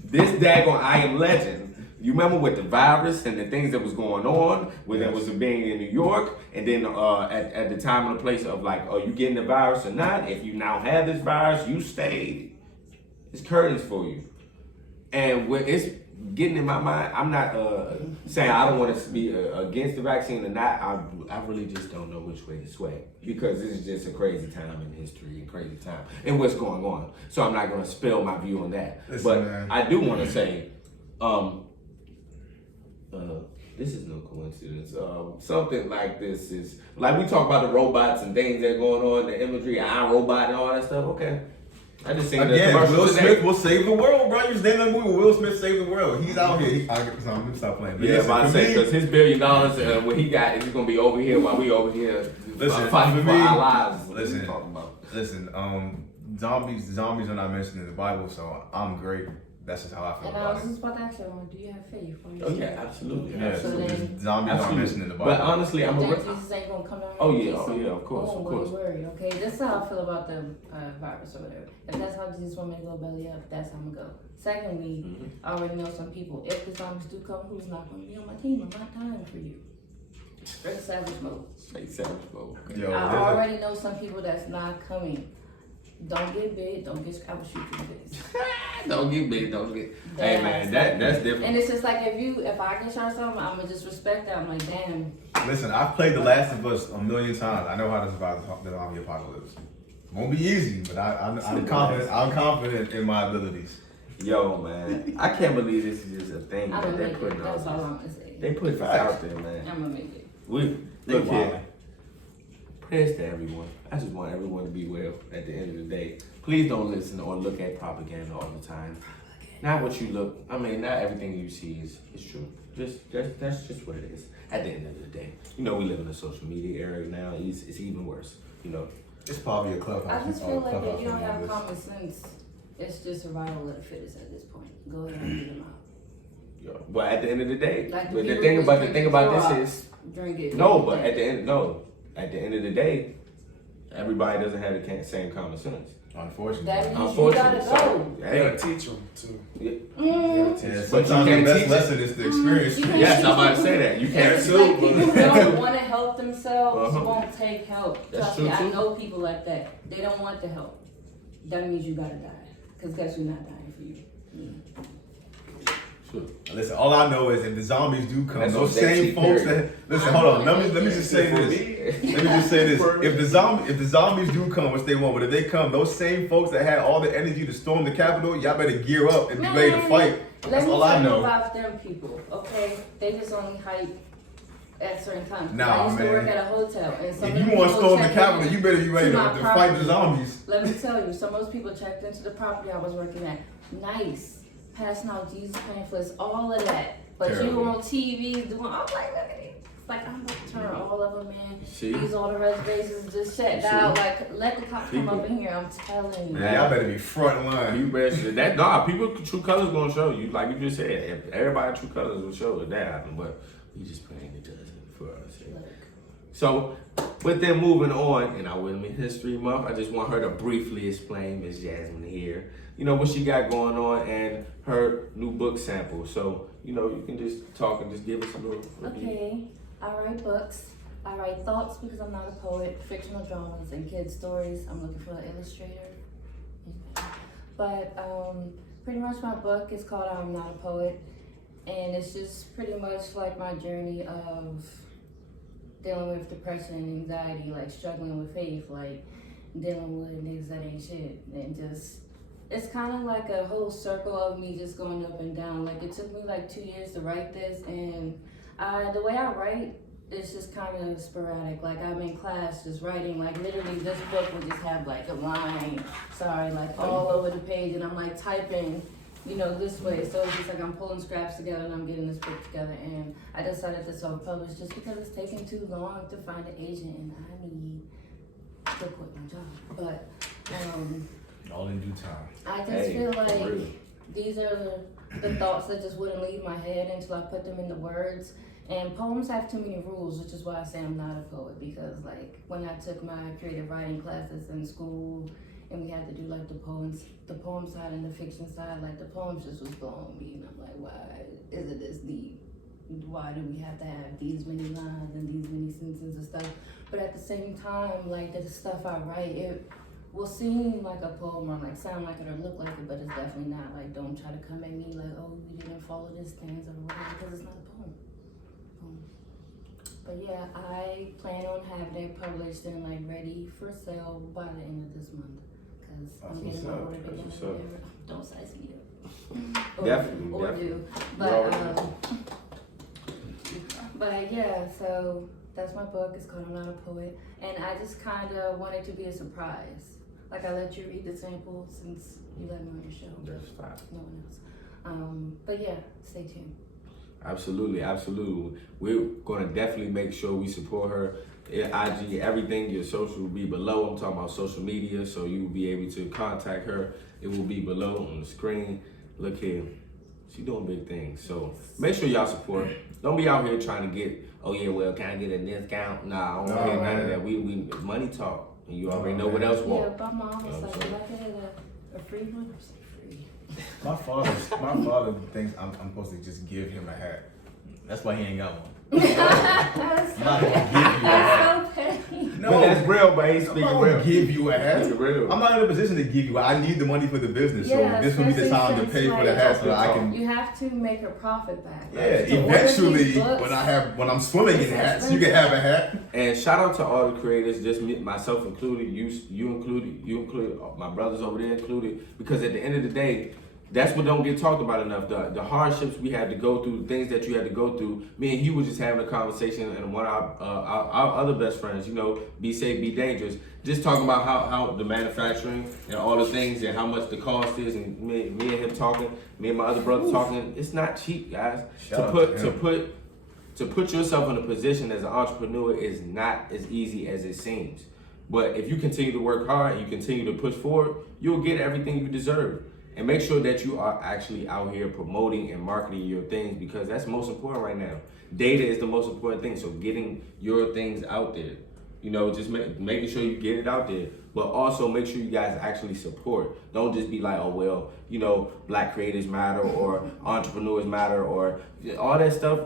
This daggone I Am Legend, you remember with the virus and the things that was going on, when it was being in New York, and then at the time and the place of like, are you getting the virus or not? If you now have this virus, you stayed. It's curtains for you. And when it's getting in my mind, I'm not saying I don't want to be against the vaccine or not. I really just don't know which way to sway, because this is just a crazy time in history, a crazy time, and what's going on. So I'm not going to spill my view on that. Listen, but man. I do want to say, this is no coincidence. Something like this is, like we talk about the robots and things that are going on, the imagery, iRobot and all that stuff. Okay. I just seen the Again, commercial Will today. Smith will save the world, bro. You stand in the movie with Will Smith save the world. He's out here. I'm gonna stop playing. But Yeah, listen, about to for say, me- because his $1 billion, when he got it, he's gonna be over here while we over here Listen, fighting for for me- our lives. What listen, we talking about? Listen, zombies are not mentioned in the Bible, so I'm great. That's just how I feel And I about was it. just about to ask you, do you have faith? Oh yeah, absolutely. Yeah, So so then- just zombies aren't Absolutely. mentioned in the Bible. But honestly, I'm Then a Jesus ain't gonna come down. Oh, and yeah, fix oh, him. yeah, of course, Boom, of wouldn't course. worry, okay? That's how I feel about the virus or whatever. If that's how Jesus want me to go belly up, that's how I'm gonna go. Secondly, I already know some people. If the zombies do come, who's not gonna be on my team? I'm not dying for you. Straight savage mode. straight savage mode. Yo, I there's a- already know some people that's not coming. Don't get big. Don't get. I will shoot you in the face. Don't get big, don't get. That Hey man, ass. that's different. And it's just like if I get shot something, I'm gonna just respect that. I'm like, damn. Listen, I've played The Last of Us a million times. I know how to survive the zombie apocalypse. Won't be easy, but I'm confident. I'm confident in my abilities. Yo man, I can't believe this is just a thing I'm that gonna they're make putting it. That's all out. I'm gonna say. They put this out there, man. I'm gonna make it. We They look wild. here. Prayers to everyone. I just want everyone to be well at the end of the day. Please don't listen or look at propaganda all the time. Not what you look. I mean, not everything you see is true. That's just what it is. At the end of the day, you know, we live in a social media era now. It's even worse. You know. It's probably a clubhouse. I just feel like clubhouse if you don't have room. common sense, it's just survival of the fittest at this point. Go ahead and get them out. Yo, but at the end of the day, Like but the people thing who's about drinking this is drink it. no. But at the end of the day, everybody doesn't have the same common sense. Unfortunately. That means you Unfortunately, gotta go. You hey, gotta teach them too. yeah. Mm. Yeah, But sometimes you the can't best teach lesson is the experience. You can't Yes, I'm about to teach say that. You It's can't just too. like people who don't want to help themselves Uh-huh. won't take help. That's Trust true, me, I too. know people like that. They don't want the help. That means you gotta die. Because guess who's not dying for you? Me. Sure. Listen, all I know is if the zombies do come, That's those what they same keep folks hearing. that listen, hold on, let me just say this. Let me just say this. If the zombies do come, which they won't, but if they come, those same folks that had all the energy to storm the Capitol, y'all better gear up and be ready to fight. That's Let me all I tell you know. about them people, okay? They just only hype at certain times. Nah, I used to man. work at a hotel, and some If of you the want to people storm the checked Capitol, in you better be ready to to my fight the property. zombies. Let me tell you, some of those people checked into the property I was working at. Nice, passing out Jesus pamphlets, all of that. But you Terrible. on TV doing, I'm like, look at it. It's like, I'm about to turn all of them in. See? Use all the reservations, just shut See? down. Like, let the cops come People- up in here, I'm telling you. Man, y'all better be front line. You better that nah. People true colors gonna show you. Like you just said, if everybody true colors will show if that happen. But we just praying it doesn't for us. Look, So, with them moving on, in our Women History Month, I just want her to briefly explain, Miss Jasmine here, you know, what she got going on and her new book sample. So, you know, you can just talk and just give us a little review. Okay, I write books. I write thoughts because I'm not a poet, fictional dramas and kids stories. I'm looking for an illustrator. But pretty much my book is called I'm Not a Poet. And it's just pretty much like my journey of dealing with depression and anxiety, like struggling with faith, like dealing with niggas that ain't shit. And just, it's kind of like a whole circle of me just going up and down. Like it took me like 2 years to write this, and the way I write, it's just kind of sporadic. Like I'm in class just writing, like literally this book would just have like a line, like all over the page, and I'm like typing, you know, this way. So it's just like I'm pulling scraps together and I'm getting this book together. And I decided to self-publish just because it's taking too long to find an agent and I need to quit my job. But all in due time. I just feel like these are the thoughts that just wouldn't leave my head until I put them into words. And poems have too many rules, which is why I say I'm not a poet, because like when I took my creative writing classes in school and we had to do like the poem side and the fiction side, like the poems just was blowing me, and I'm like, why is it this deep? Why do we have to have these many lines and these many sentences and stuff? But at the same time, like the stuff I write, it will seem like a poem or like sound like it or look like it, but it's definitely not. Like don't try to come at me like, oh, you didn't follow this stanza or whatever, because it's not a poem. But yeah, I plan on having it published and like ready for sale by the end of this month, because I'm getting my order together. Don't size me up. Definitely. Do. But yeah, so that's my book. It's called I'm Not a Poet, and I just kind of wanted to be a surprise. Like I let you read the sample since you let me on your show. That's fine. No one else. But yeah, stay tuned. Absolutely. We're gonna definitely make sure we support her. IG, everything, your social will be below. I'm talking about social media, so you will be able to contact her. It will be below on the screen. Look here, she doing big things. So make sure y'all support her. Don't be out here trying to get, oh yeah, well, can I get a discount? Nah, I don't want to hear none of that. We money talk, and you already know what else want. Yeah, but mom was like, if I could have a free one, I say free. My father thinks I'm supposed to just give him a hat. That's why he ain't got one. That's I'm not gonna give you a hat. so petty. No, that's real, but he's I'm speaking not real. gonna give you a hat. Speaking real. I'm not in a position to give you. I need the money for the business, Yeah, so this will be the time to pay for the hat so that I can. You have to make a profit back. Yeah, To order eventually, these books, when I'm swimming in hats, you can have a hat. And shout out to all the creators, just me, myself included, you included, my brothers over there included, because at the end of the day, that's what don't get talked about enough. The hardships we had to go through, the things that you had to go through. Me and he was just having a conversation, and one of our other best friends, you know, be safe, be dangerous, just talking about how the manufacturing and all the things and how much the cost is, and me and him talking, me and my other brother talking. It's not cheap, guys. To put yourself in a position as an entrepreneur is not as easy as it seems. But if you continue to work hard and you continue to push forward, you'll get everything you deserve. And make sure that you are actually out here promoting and marketing your things, because that's most important right now. Data is the most important thing. So getting your things out there, you know, just making sure you get it out there, but also make sure you guys actually support. Don't just be like, oh, well, you know, Black creators matter or entrepreneurs matter or all that stuff.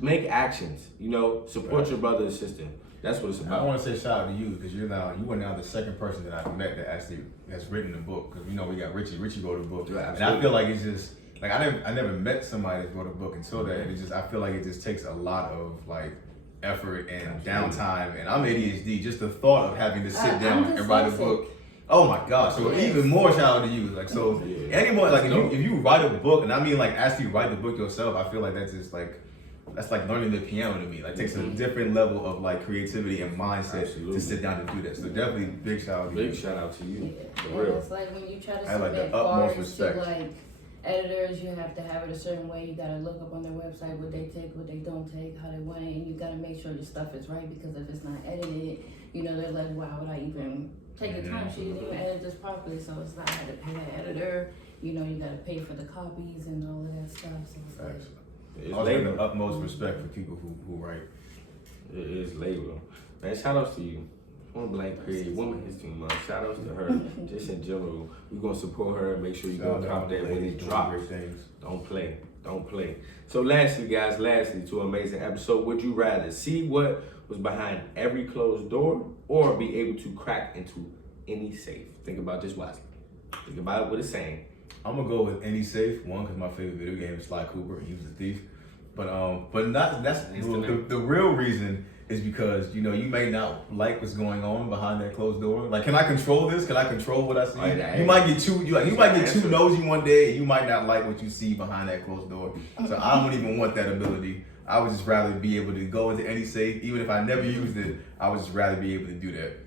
Make actions, you know, support your brother and sister. That's what it's about. I want to say shout out to you, because you were now the second person that I've met that actually has written the book. Because we know we got Richie wrote a book, and I feel like it's just like I never met somebody that wrote a book until that. And I feel like it just takes a lot of like effort and downtime. And I'm ADHD. Just the thought of having to sit down and write a book. Oh my gosh! So even more shout out to you. Like so, anyone like if you write a book, and I mean like actually write the book yourself, I feel like that's just like. That's like learning the piano to me. Like, it takes a different level of like creativity and mindset to sit down and do that. So definitely big shout out to you. Big shout out to you. Yeah. For real. It's like when you try to I have, like, submit the utmost cards to respect. like editors, you have to have it a certain way. You gotta look up on their website what they take, what they don't take, how they want it, and you gotta make sure your stuff is right, because if it's not edited, you know, they're like, why would I even take the time? She didn't even edit this properly, so it's not. I had to pay the editor. You know, you gotta pay for the copies and all of that stuff. So it's like, I was having the utmost respect for people who write. It is label. Man, shout outs to you. One Blank Period, Women History Month. Shout outs to her. Just in general, we're gonna support her and make sure you go cop that when it drops. Don't play. Don't play. So lastly, guys, to an amazing episode. Would you rather see what was behind every closed door or be able to crack into any safe? Think about this wisely. Think about what it's saying. I'm gonna go with any safe. One, because my favorite video game is Sly Cooper. He was a thief. But that's the real reason is because you may not like what's going on behind that closed door. Like, can I control this? Can I control what I see? You might get too nosy one day, and you might not like what you see behind that closed door. So I don't even want that ability. I would just rather be able to go into any safe, even if I never used it. I would just rather be able to do that.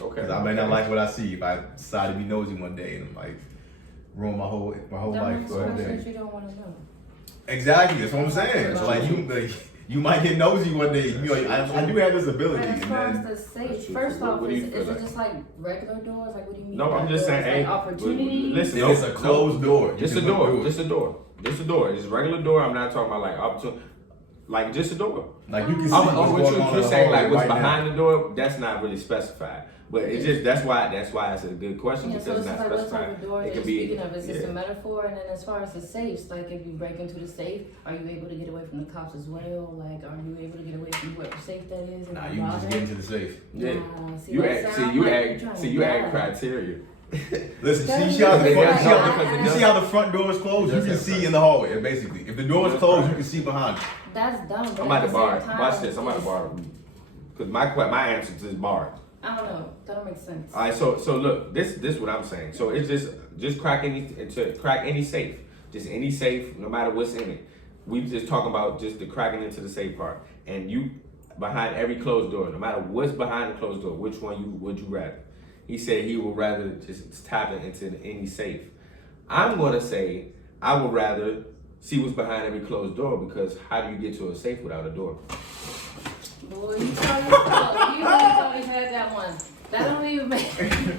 Okay. Because I may not like what I see if I decide to be nosy one day and like ruin my whole life for a day. You don't want to know. Exactly, that's what I'm saying. So like you might get nosy one day. I do have this ability. As far as the safe, first off, is it just like regular doors? Like, what do you mean? No, I'm just saying, hey, opportunity. Listen, it's a closed door. Just a door. Just a door. It's a regular door. I'm not talking about like opportunity. Like just a door. Like you can see what you're saying, like what's behind the door. That's not really specified. But it's just that's why it's a good question because so it's not like what specified. type of door It you're could be. speaking of. Is this a metaphor? And then as far as the safes, like if you break into the safe, are you able to get away from the cops as well? Like, are you able to get away from whatever safe that is? Nah, you just get into the safe. Yeah. See, you add criteria. Listen, you see how the front door is closed? You can see in the hallway, basically. If the door is closed, you can see behind it. That's dumb. I'm at the bar. Watch this. I'm at the bar. Because my answer to this bar. I don't know. That don't make sense. All right, so look, this is what I'm saying. So it's just crack any safe, just any safe, no matter what's in it. We just talking about just the cracking into the safe part, and you behind every closed door, no matter what's behind the closed door, which one would you rather? He said he would rather just tap it into any safe. I'm gonna say I would rather see what's behind every closed door because how do you get to a safe without a door? Boy, you always had that one. That don't even make.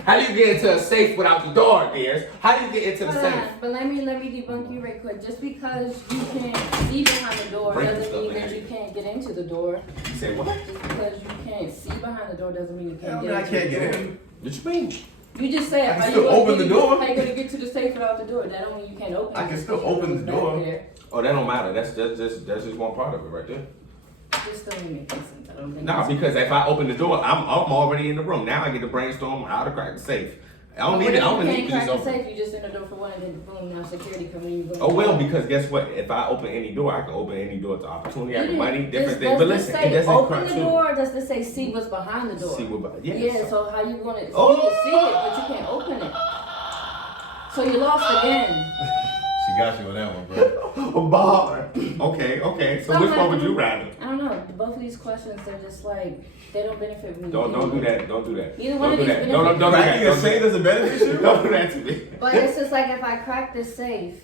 How do you get into a safe without the door, dears? How do you get into the safe? But let me debunk you right quick. Just because you can't see behind the door doesn't mean that you can't get into the door. You say what? Just because you can't see behind the door doesn't mean you can't get into I can't the door. get in. What you mean? You just said, I can still open the door. How you gonna get to the safe without the door? That don't mean you can't open it. I can still open the door. Oh, that don't matter. That's just one part of it right there. Just don't even make sense. I don't think. No, because if I open the door, I'm already in the room. Now I get to brainstorm how to crack the safe. I don't need it. I don't need crack this the open. safe. You just in the door for one, and then boom, now security come in. Oh well, because guess what? If I open any door, I can open any door to opportunity, I can money, different things. But listen, it doesn't open the door. Or does it say see what's behind the door? See what? Yeah. So how you gonna? So you can see it, but you can't open it. So you lost again. She got you on that one, bro. A bar. Okay. So which one would you rather? I don't know. Both of these questions, they're just like they don't benefit me. Don't do that. Don't do that. Either one of these benefit. Don't do that. Cracking a safe doesn't benefit you? Don't do that to me. But it's just like if I crack this safe,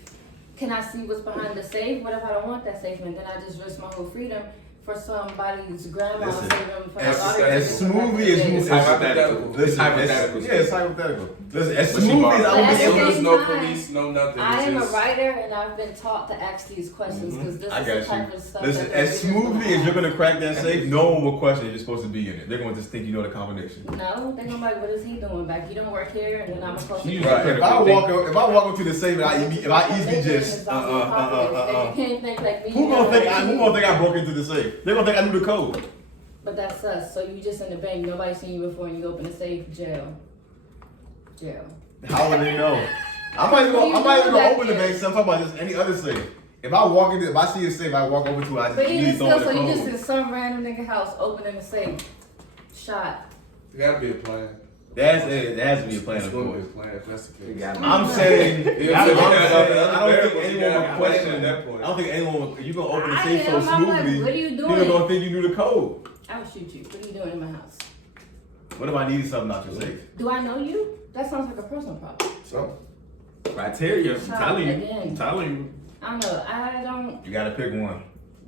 can I see what's behind the safe? What if I don't want that safe? And then I just risk my whole freedom for somebody's grandma to save them from as smoothly as you It's hypothetical. Listen, it's hypothetical. Listen, as smoothly as I So would be there's no police, no nothing. I am a just... writer and I've been taught to ask these questions because this is the type of stuff. Listen, as smoothly as you're gonna crack that safe, no one will question if you're supposed to be in it. They're gonna just think you know the combination. No, they're gonna be like, what is he doing back? You don't work here, and then I'm supposed to. Right. If I walk up to the safe and I easily just You can't think like me. who gonna think I broke into the safe? They're gonna think I knew the code. But that's us. So you just in the bank, nobody seen you before, and you open the safe, jail. How would they know? I might even go open the bank. So I'm talking about just any other safe. If I see a safe, I walk over to it. I just But even still, the so code. you just in some random nigga house opening the safe, shot. There gotta be a plan. There has to be a plan, There's of gonna be a course. plan if that's the case. I'm saying, I don't think anyone would at question. that point. I don't think anyone would. You gonna open the I safe so am. I'm like, smoothly? what are you doing? You're gonna think you knew the code. I will shoot you. What are you doing in my house? What if I needed something out your safe? Do I know you? That sounds like a personal problem. So, Criteria. I'm telling you. Again. I don't know. I don't. You gotta pick one.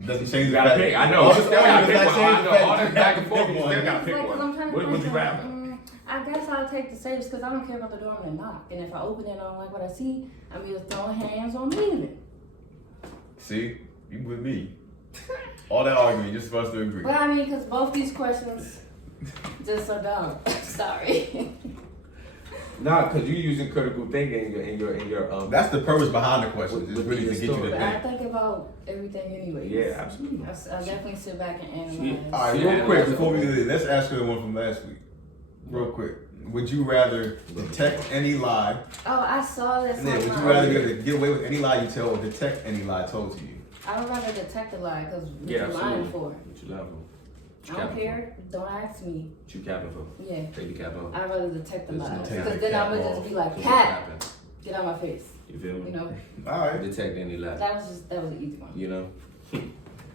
Doesn't change You the gotta fact. pick. I know. All You still gotta pick one. I know. All that this back and forth. You one. still gotta pick Like, 'cause I'm one. trying to What would you think, rather? I guess I'll take the safes because I don't care about the door and the knock. And if I open it and I don't like what I see, I'm either throwing hands or leaving. See, you with me. All that arguing just for us to agree. Well, I mean, because both these questions just are dumb. Sorry. Nah, because you're using critical thinking in your That's the purpose behind the questions. Is With really to the get you to story. But I think. think about everything anyway. Yeah, absolutely. I definitely sit back and analyze. All right, Yeah, real quick that's before we okay. do this, let's ask you the one from last week. Real quick, would you rather detect any lie? Oh, I saw this. Yeah, would you rather be able to get away with any lie you tell or detect any lie told to you? I would rather detect a lie because what Yeah, you lying absolutely. for? What you lying for? I don't care. Don't ask me. What you capping for? Yeah. Take the cap off. I'd rather detect the Just lie take because the then cap I would off. just be like, What you Pat, capping? get out my face. You feel me? You know, All right. Detect any lie. that was an easy one. You know?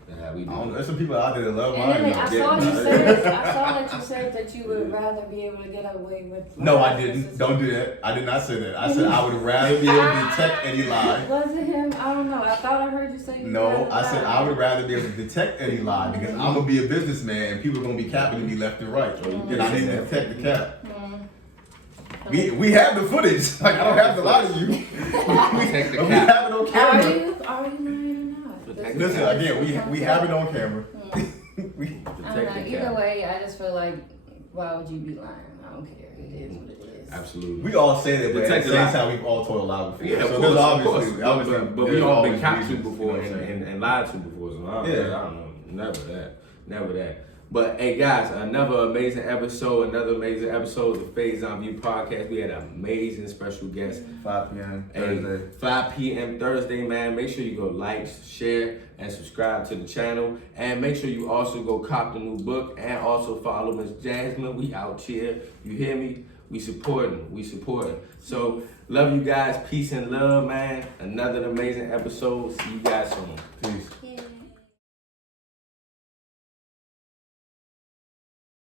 That's how we I don't know. do it. There's some people out there that love And mine. then I saw Yeah. that you said that you would rather be able to get away with. No, I lies didn't. versus- Don't do that. I did not say that. I said I would rather be able to detect any lie. Was it him? I don't know. I thought I heard you say. you'd No, rather I said lie. I would rather be able to detect any lie because I'm gonna be a businessman and people are gonna be capping me left and right. And I need to detect the cap. We have the footage. Like I don't have to lie to you. Detect the We cap. have it on Are camera. you lying or not? Protect the Listen cap. again. We have it on camera. We- I don't know. Detect the Either cap. way, I just feel like, why would you be lying? I don't care. It is what it is. Absolutely. We all say that, but at Detect the the same lie. time, we've all told a lie before. Yeah, so of there's course, obviously, but we there's all always been capped to reasons, before you know what I'm saying? and lied to before, so I don't, Yeah. I don't know. Never that. But hey guys, another amazing episode of the Faison View podcast. We had an amazing special guest. 5 p.m. Hey, Thursday. 5 p.m. Thursday, man. Make sure you go like, share, and subscribe to the channel. And make sure you also go cop the new book and also follow Miss Jasmine. We out here. You hear me? We supporting. So, love you guys. Peace and love, man. Another amazing episode. See you guys soon. Peace. Yeah.